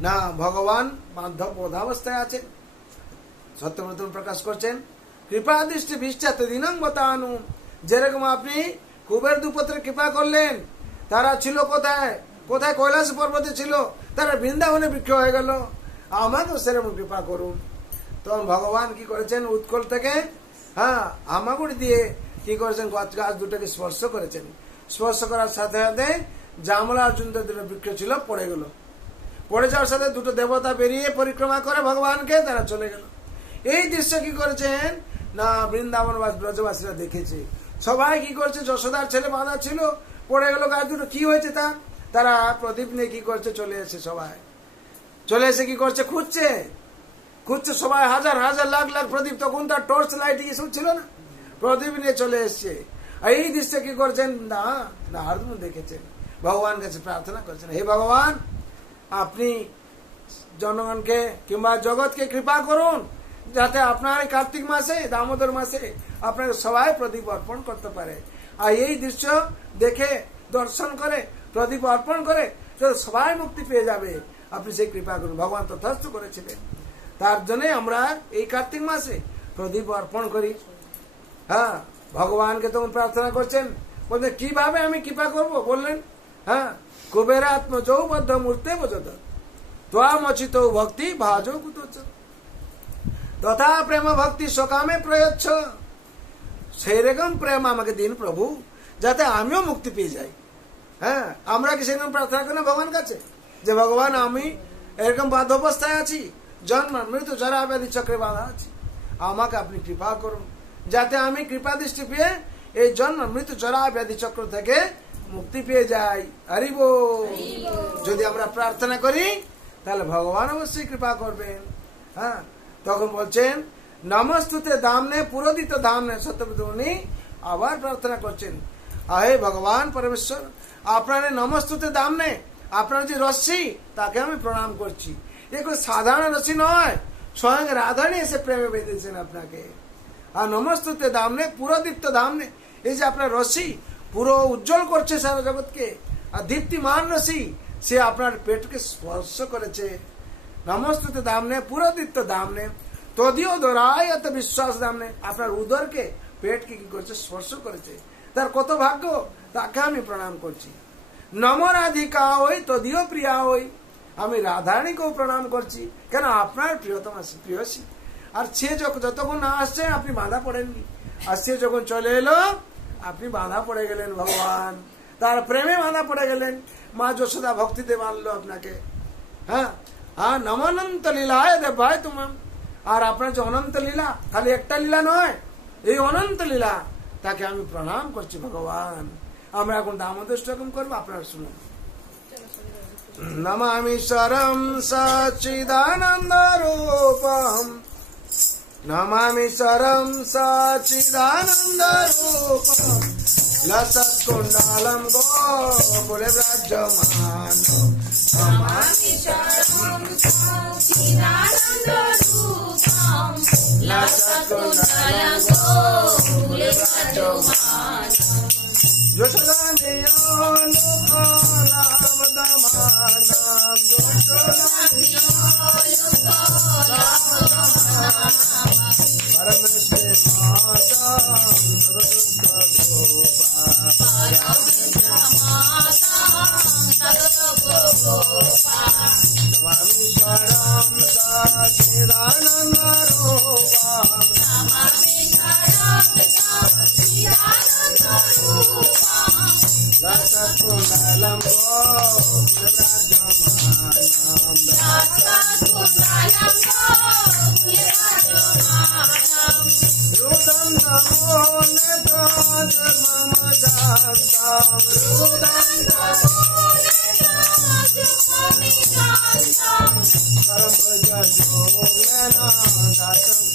না ভগবান বান্ধব বোধাবস্থায় আছে, সত্যব্রত প্রকাশ করছেন। কৃপা দৃষ্টি বিষ্টাত দিনং বতানু, যেরকম আপনি কুবের দুপুত্রের কৃপা করলেন, তারা ছিল কোথায়? কোথায়? কৈলাস পর্বতে ছিল, তারা বৃন্দাবনে বৃক্ষ হয়ে গেল। আমাকেও সেরকম কৃপা করুন। তখন ভগবান কি করেছেন? উৎকল থেকে হামাগুড়ি দিয়ে কি করেছেন? গাছ দুটোকে স্পর্শ করেছেন। স্পর্শ করার সাথে সাথে জামলা অর্জুন দুটো বৃক্ষ ছিল পড়ে গেল। পড়ে যাওয়ার সাথে দুটো দেবতা বেরিয়ে পরিক্রমা করে ভগবানকে তারা চলে গেল। এই দৃশ্য কি করেছেন? না বৃন্দাবন ব্রজবাসীরা দেখেছে। সবাই কি করছে? যশোদার ছেলে বাঁধা ছিল, পড়ে গেল গাছ দুটো। কি হয়েছে তারা প্রদীপ নিয়ে কি করছে? চলে এসে সবাই চলে এসে কি করছে? খুঁজছে সবাই, হাজার হাজার লাখ লাখ প্রদীপ। তখন তার টর্চ লাইট এসব ছিল না, প্রদীপ নিয়ে চলে এসছে। এই দৃশ্য কি করছেন? না নারদ দেখেছেন, ভগবান কাছে প্রার্থনা করছেন, হে ভগবান আপনি জনগণকে কিংবা জগৎকে কৃপা করুন, যাতে আপনার এই কার্তিক মাসে, দামোদর মাসে আপনার সবাই প্রদীপ অর্পণ করতে পারে। আর এই দৃশ্য দেখে দর্শন করে প্রদীপ অর্পণ করে সবাই মুক্তি পেয়ে যাবে, আপনি সেই কৃপা করুন। ভগবান তথাস্তু করেছিলেন। তার জন্য আমরা এই কার্তিক মাসে প্রদীপ অর্পণ করি। ভগবানকে তখন প্রার্থনা করছেন, বলছেন কিভাবে আমি কৃপা করব? বললেন কুবেরাত্ম যৌবদ্ধ মূর্তে বোঝত ত্বামচিত ভক্তি ভাজো কুতোচ তথা প্রেম ভক্তি সকামে প্রয়োচ্ছ। সেই রকম প্রেম আমাকে দিন প্রভু, যাতে আমিও মুক্তি পেয়ে যাই। আমরা কি সেরকম প্রার্থনা করি না ভগবান কাছে, যে ভগবান আমি এরকম বাধ্য অবস্থায় আছি, জন্ম মৃত্যু জরা ব্যাধি চক্রে বাধা আছি, আমাকে আপনি কৃপা করুন, যাতে আমি কৃপা দৃষ্টি পেয়ে এই জন্ম মৃত্যু জরা ব্যাধি চক্র থেকে মুক্তি পেয়ে যাই। হরিব যদি আমরা প্রার্থনা করি তাহলে ভগবান অবশ্যই কৃপা করবেন। তখন বলছেন নমস্তুতে দামনে পুরোদিত দামনে। সত্যব্রত উনি আবার প্রার্থনা করছেন, আহে ভগবান পরমেশ্বর, আপনার নমস্তুতে দামনে, আপনার যে রশ্মি তাকে আমি প্রণাম করছি। এ কোনো সাধারণ রশ্মি নয়, স্বয়ং রাধারণী এসে প্রেমে বেঁধেছেন আপনাকে। আর নমস্তুতে দামনে পুরোদীপ্ত দামনে, এই যে আপনার রশ্মি পুরো উজ্জ্বল করছে সারা জগৎকে, আর দীপ্তিমান রশ্মি সে আপনার পেটকে স্পর্শ করেছে। নমস্তুতে দামনে পুরোদীপ্ত দামনে তদীয় দোরায়ত বিশ্বাস দামনে, আপনার উদরকে পেটকে কি করছে? স্পর্শ করেছে। তার কত ভাগ্য, তাকে আমি প্রণাম করছি। নম রাধিকা ওই তদীয় প্রিয়া ওই, আমি রাধারানীকেও প্রণাম করছি, কেন আপনার প্রিয়তম প্রিয়সী। আর সে যতক্ষণ না আসছে আপনি বাঁধা পড়েননি, আর সে যখন চলে এলো আপনি বাঁধা পড়ে গেলেন ভগবান, তার প্রেমে বাঁধা পড়ে গেলেন। মা যশোদা ভক্তিতে মানলো আপনাকে। নমানন্ত লীলায় দেব ভাই তোমার। আর আপনার যে অনন্ত লীলা, খালি একটা লীলা নয়, এই অনন্ত লীলা, তাকে আমি প্রণাম করছি ভগবান। আমরা এখন দামোদর স্তোত্র করবো, আপনারা শুনুন। নমামি শরম সচিদানন্দ রূপম, নমামি শরম সচিদানন্দ রূপম, লসৎ কুণ্ডলম গোকুলে ব্রজমান। নমামি শরম সচিদানন্দ রূপম, লসৎ কুণ্ডলম গোকুলে ব্রজমান। Namaste ईश्वरं सच्चिदानन्दरूपं लसत्कुण्डलं गोविन्दराजमानम् रुदं नमोन्नतमजान्तं कर्मजयोगेन दातं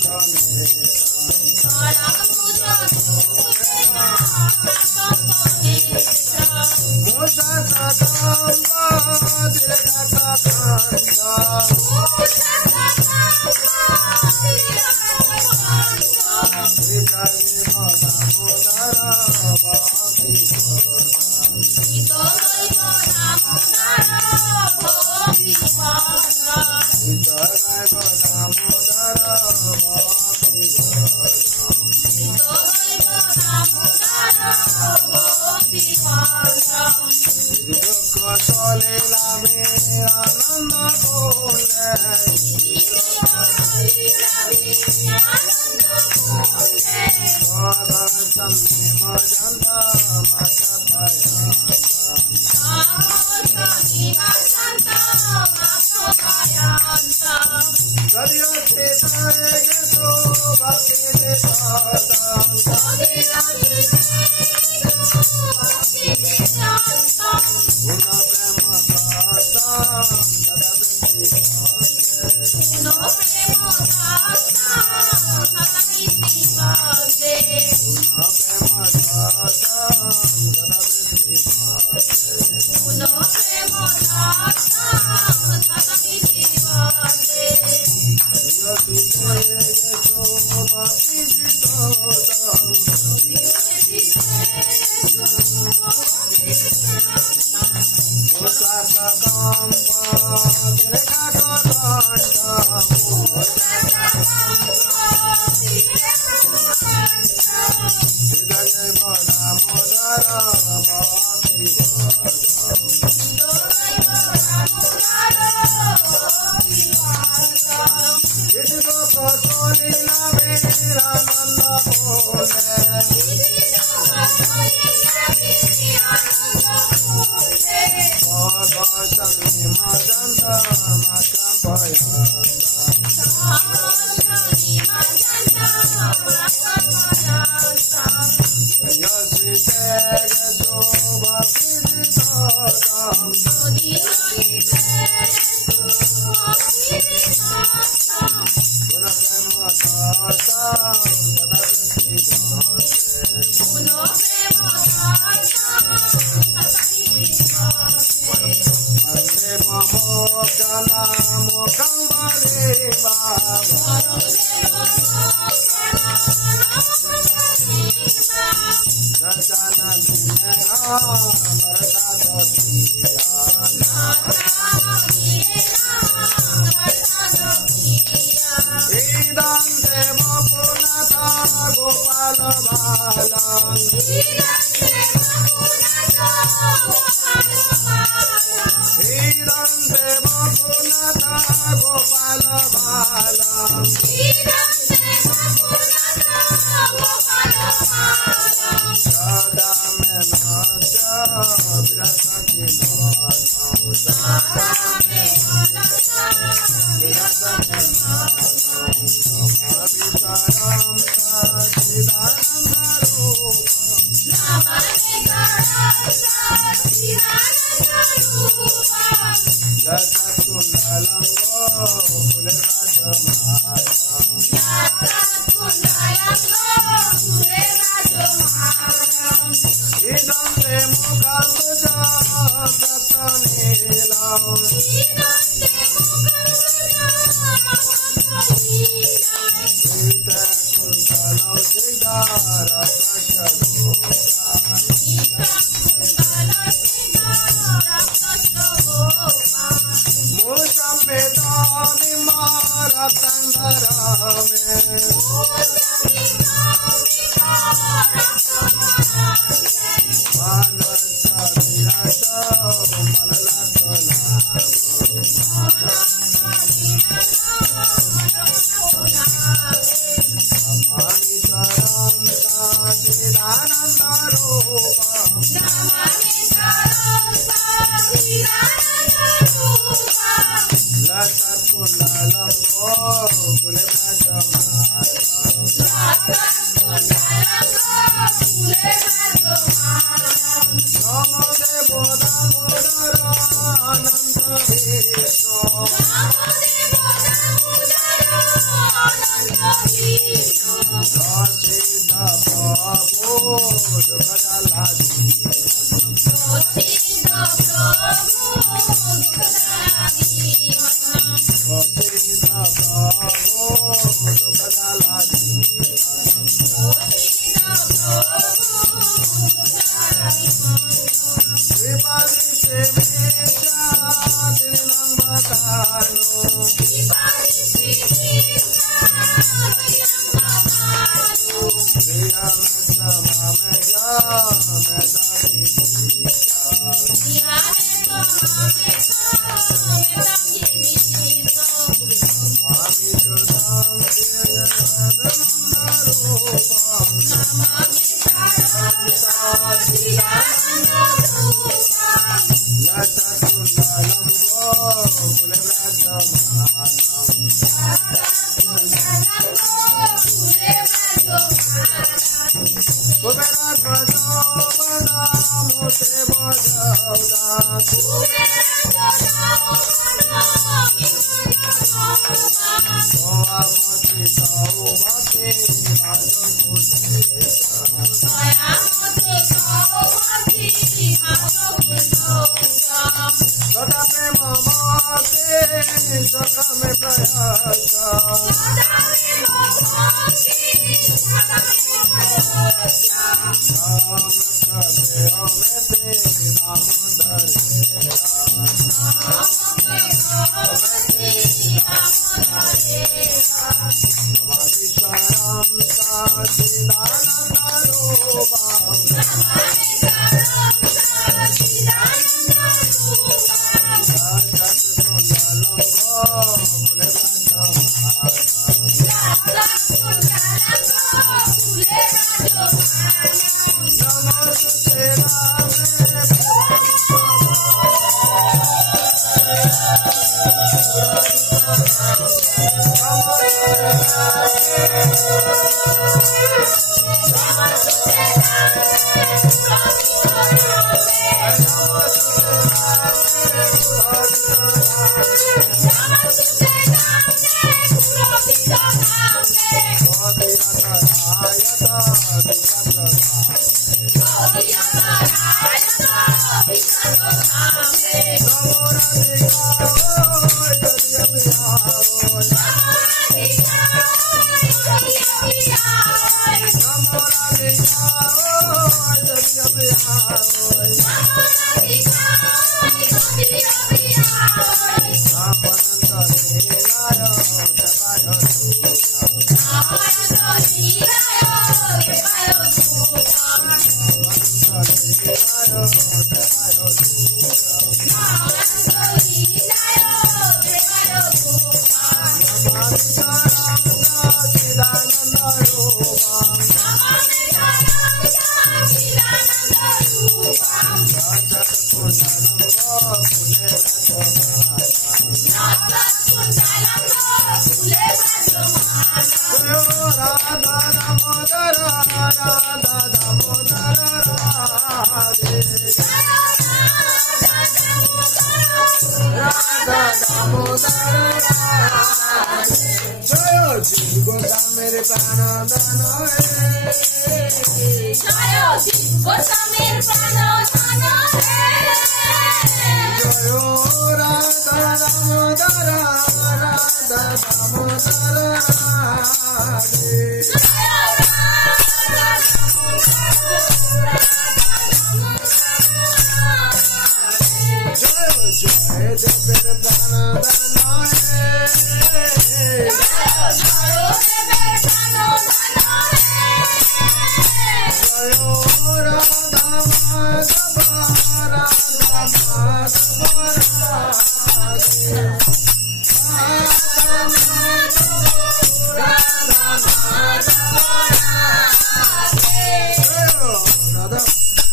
রাধা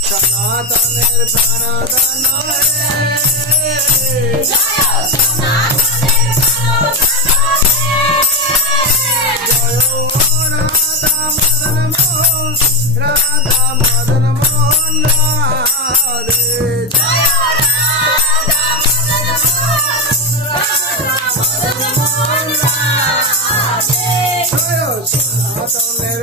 সনাতনের প্রাণদান রাধা মদন মোহন রাধে সনাতনের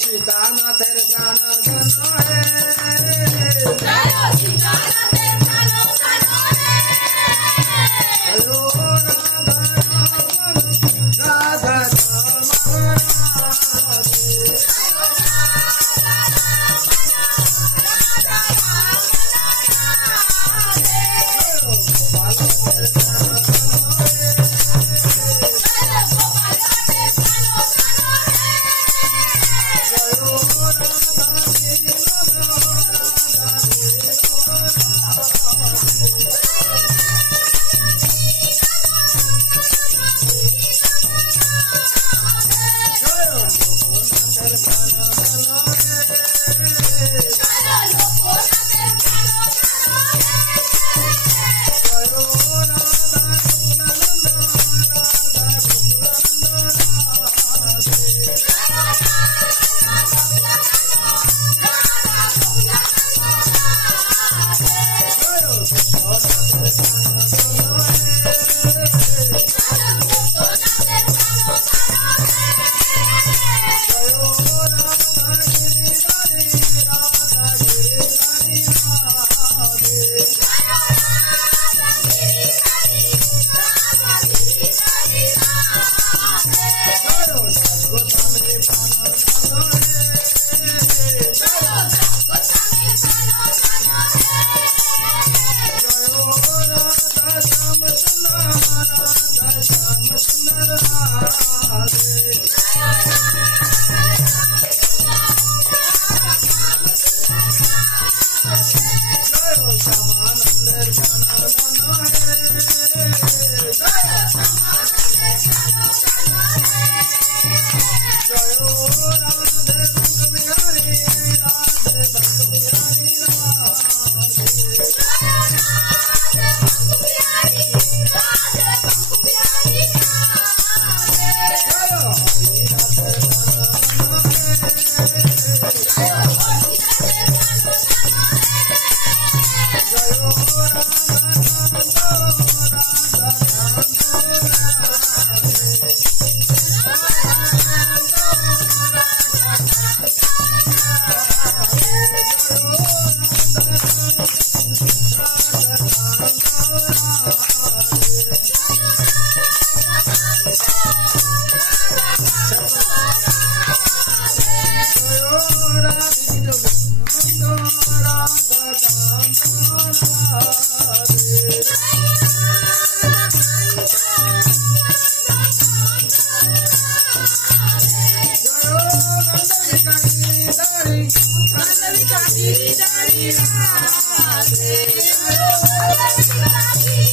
सीतानाथेर प्राण Dari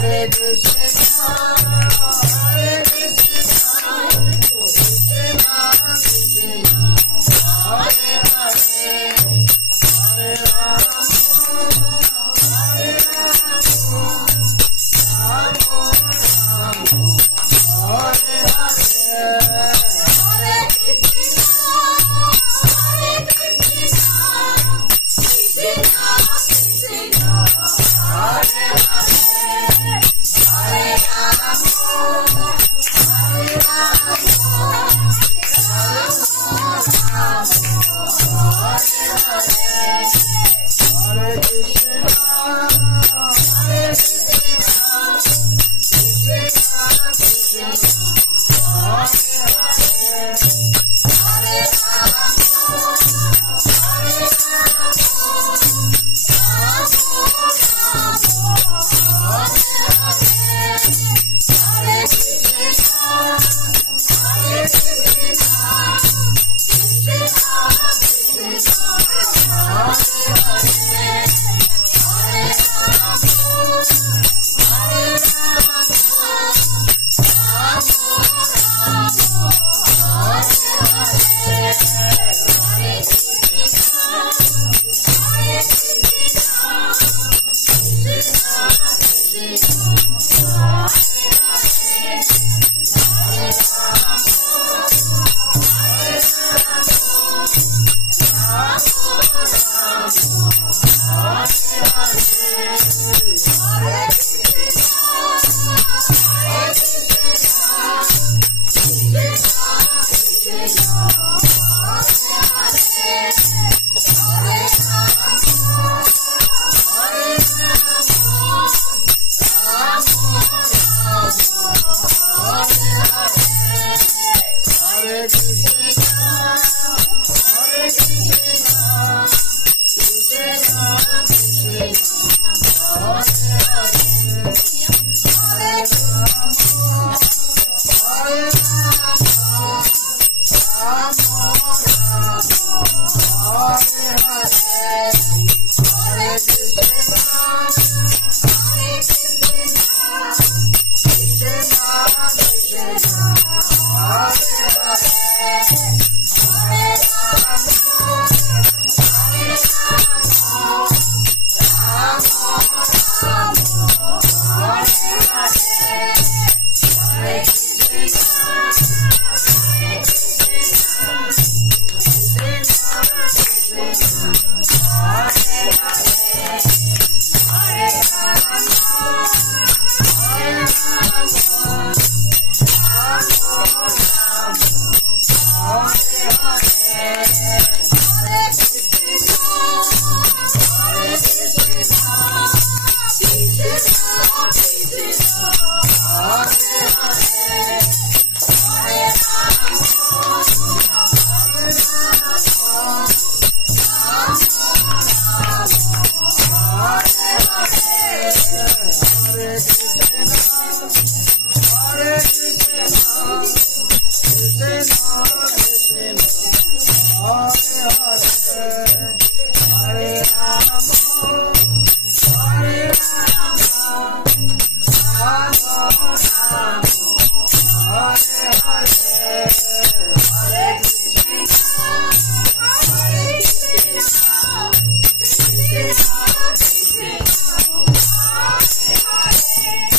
Hare Krishna, Hare Krishna, Krishna Krishna, Hare Hare, Hare Rama, Hare Rama, Rama Rama, Hare Hare. Hare Krishna, Hare Krishna, Krishna Krishna, Hare Hare, Hare Rama, Hare Rama, Hare Krishna, Hare Krishna, Hare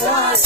Jaya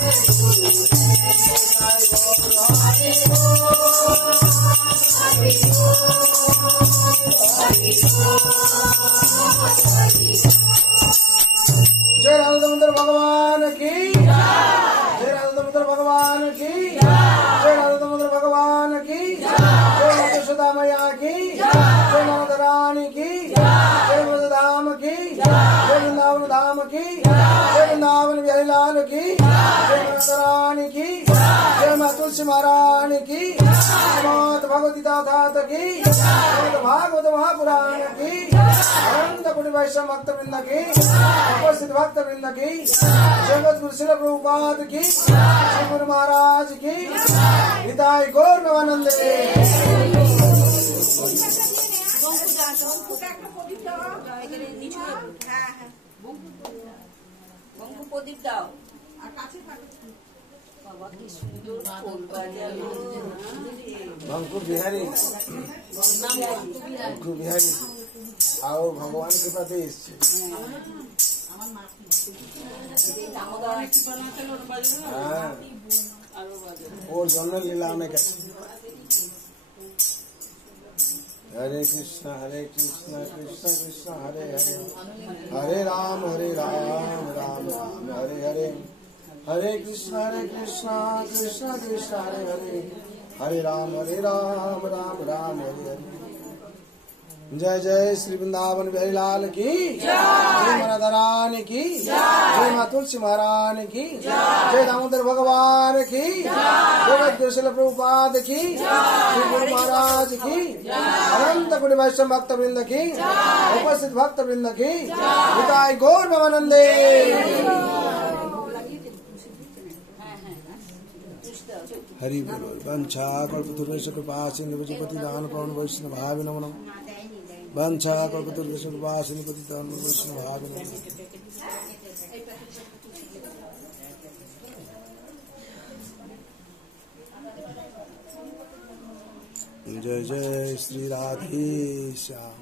जय राधा दामोदर भगवान की, जय राधा दामोदर भगवान की, जय राधा दामोदर भगवान की, जय माता यशोदा मैया की, जय माता रानी की, जय मधु धाम की, जय वृंदावन धाम की, जय वृंदावन बिहारी लाल की, जय माता रानी की, जय माता तुलसी महारानी की, श्रीमद् भगवती दातात की, श्रीमद् भागवत महापुराण की, अनंत कोटि वैष्णव भक्त वृंद की, उपस्थित भक्त वृंद की, जगत गुरु श्री प्रभुपाद की, श्री गुरु महाराज की, हिताय गौर नवानंदे। প্রদীপ দাও আর কাছে বাবা কি সুন্দর ফুল বাজালো भंकु बिहारी भंकु बिहारी आओ भगवान के पास एसছে और जन्म लीला में कैसे हरे कृष्ण कृष्ण कृष्ण हरे हरे हरे राम राम राम हरे हरे हरे कृष्ण कृष्ण कृष्ण हरे हरे हरे राम राम राम हरे हरे। जय जय श्री वृंदावन बिहारी लाल की, जय माता रानी की, जय माता तुलसी महारानी की, जय दामोदर भगवान की, जय गुरु श्री प्रभुपाद की, श्री गुरु महाराज की, अनंत कोटि वैष्णव भक्त वृंद की, उपस्थित भक्त वृंद की, हिताय गौर भवानंदे। हरि बोल। वंशा कल्पतरुभ्यश्च कृपा सिन्धुभ्यश्च पतितानां पावनवैष्णवाय नमो नमः। वंशा कल्पतरुभ्यश्च कृपा सिन्धुभ्यश्च पतितानां वैष्णवाय नमो नमः। जय जय श्री राधे श्याम।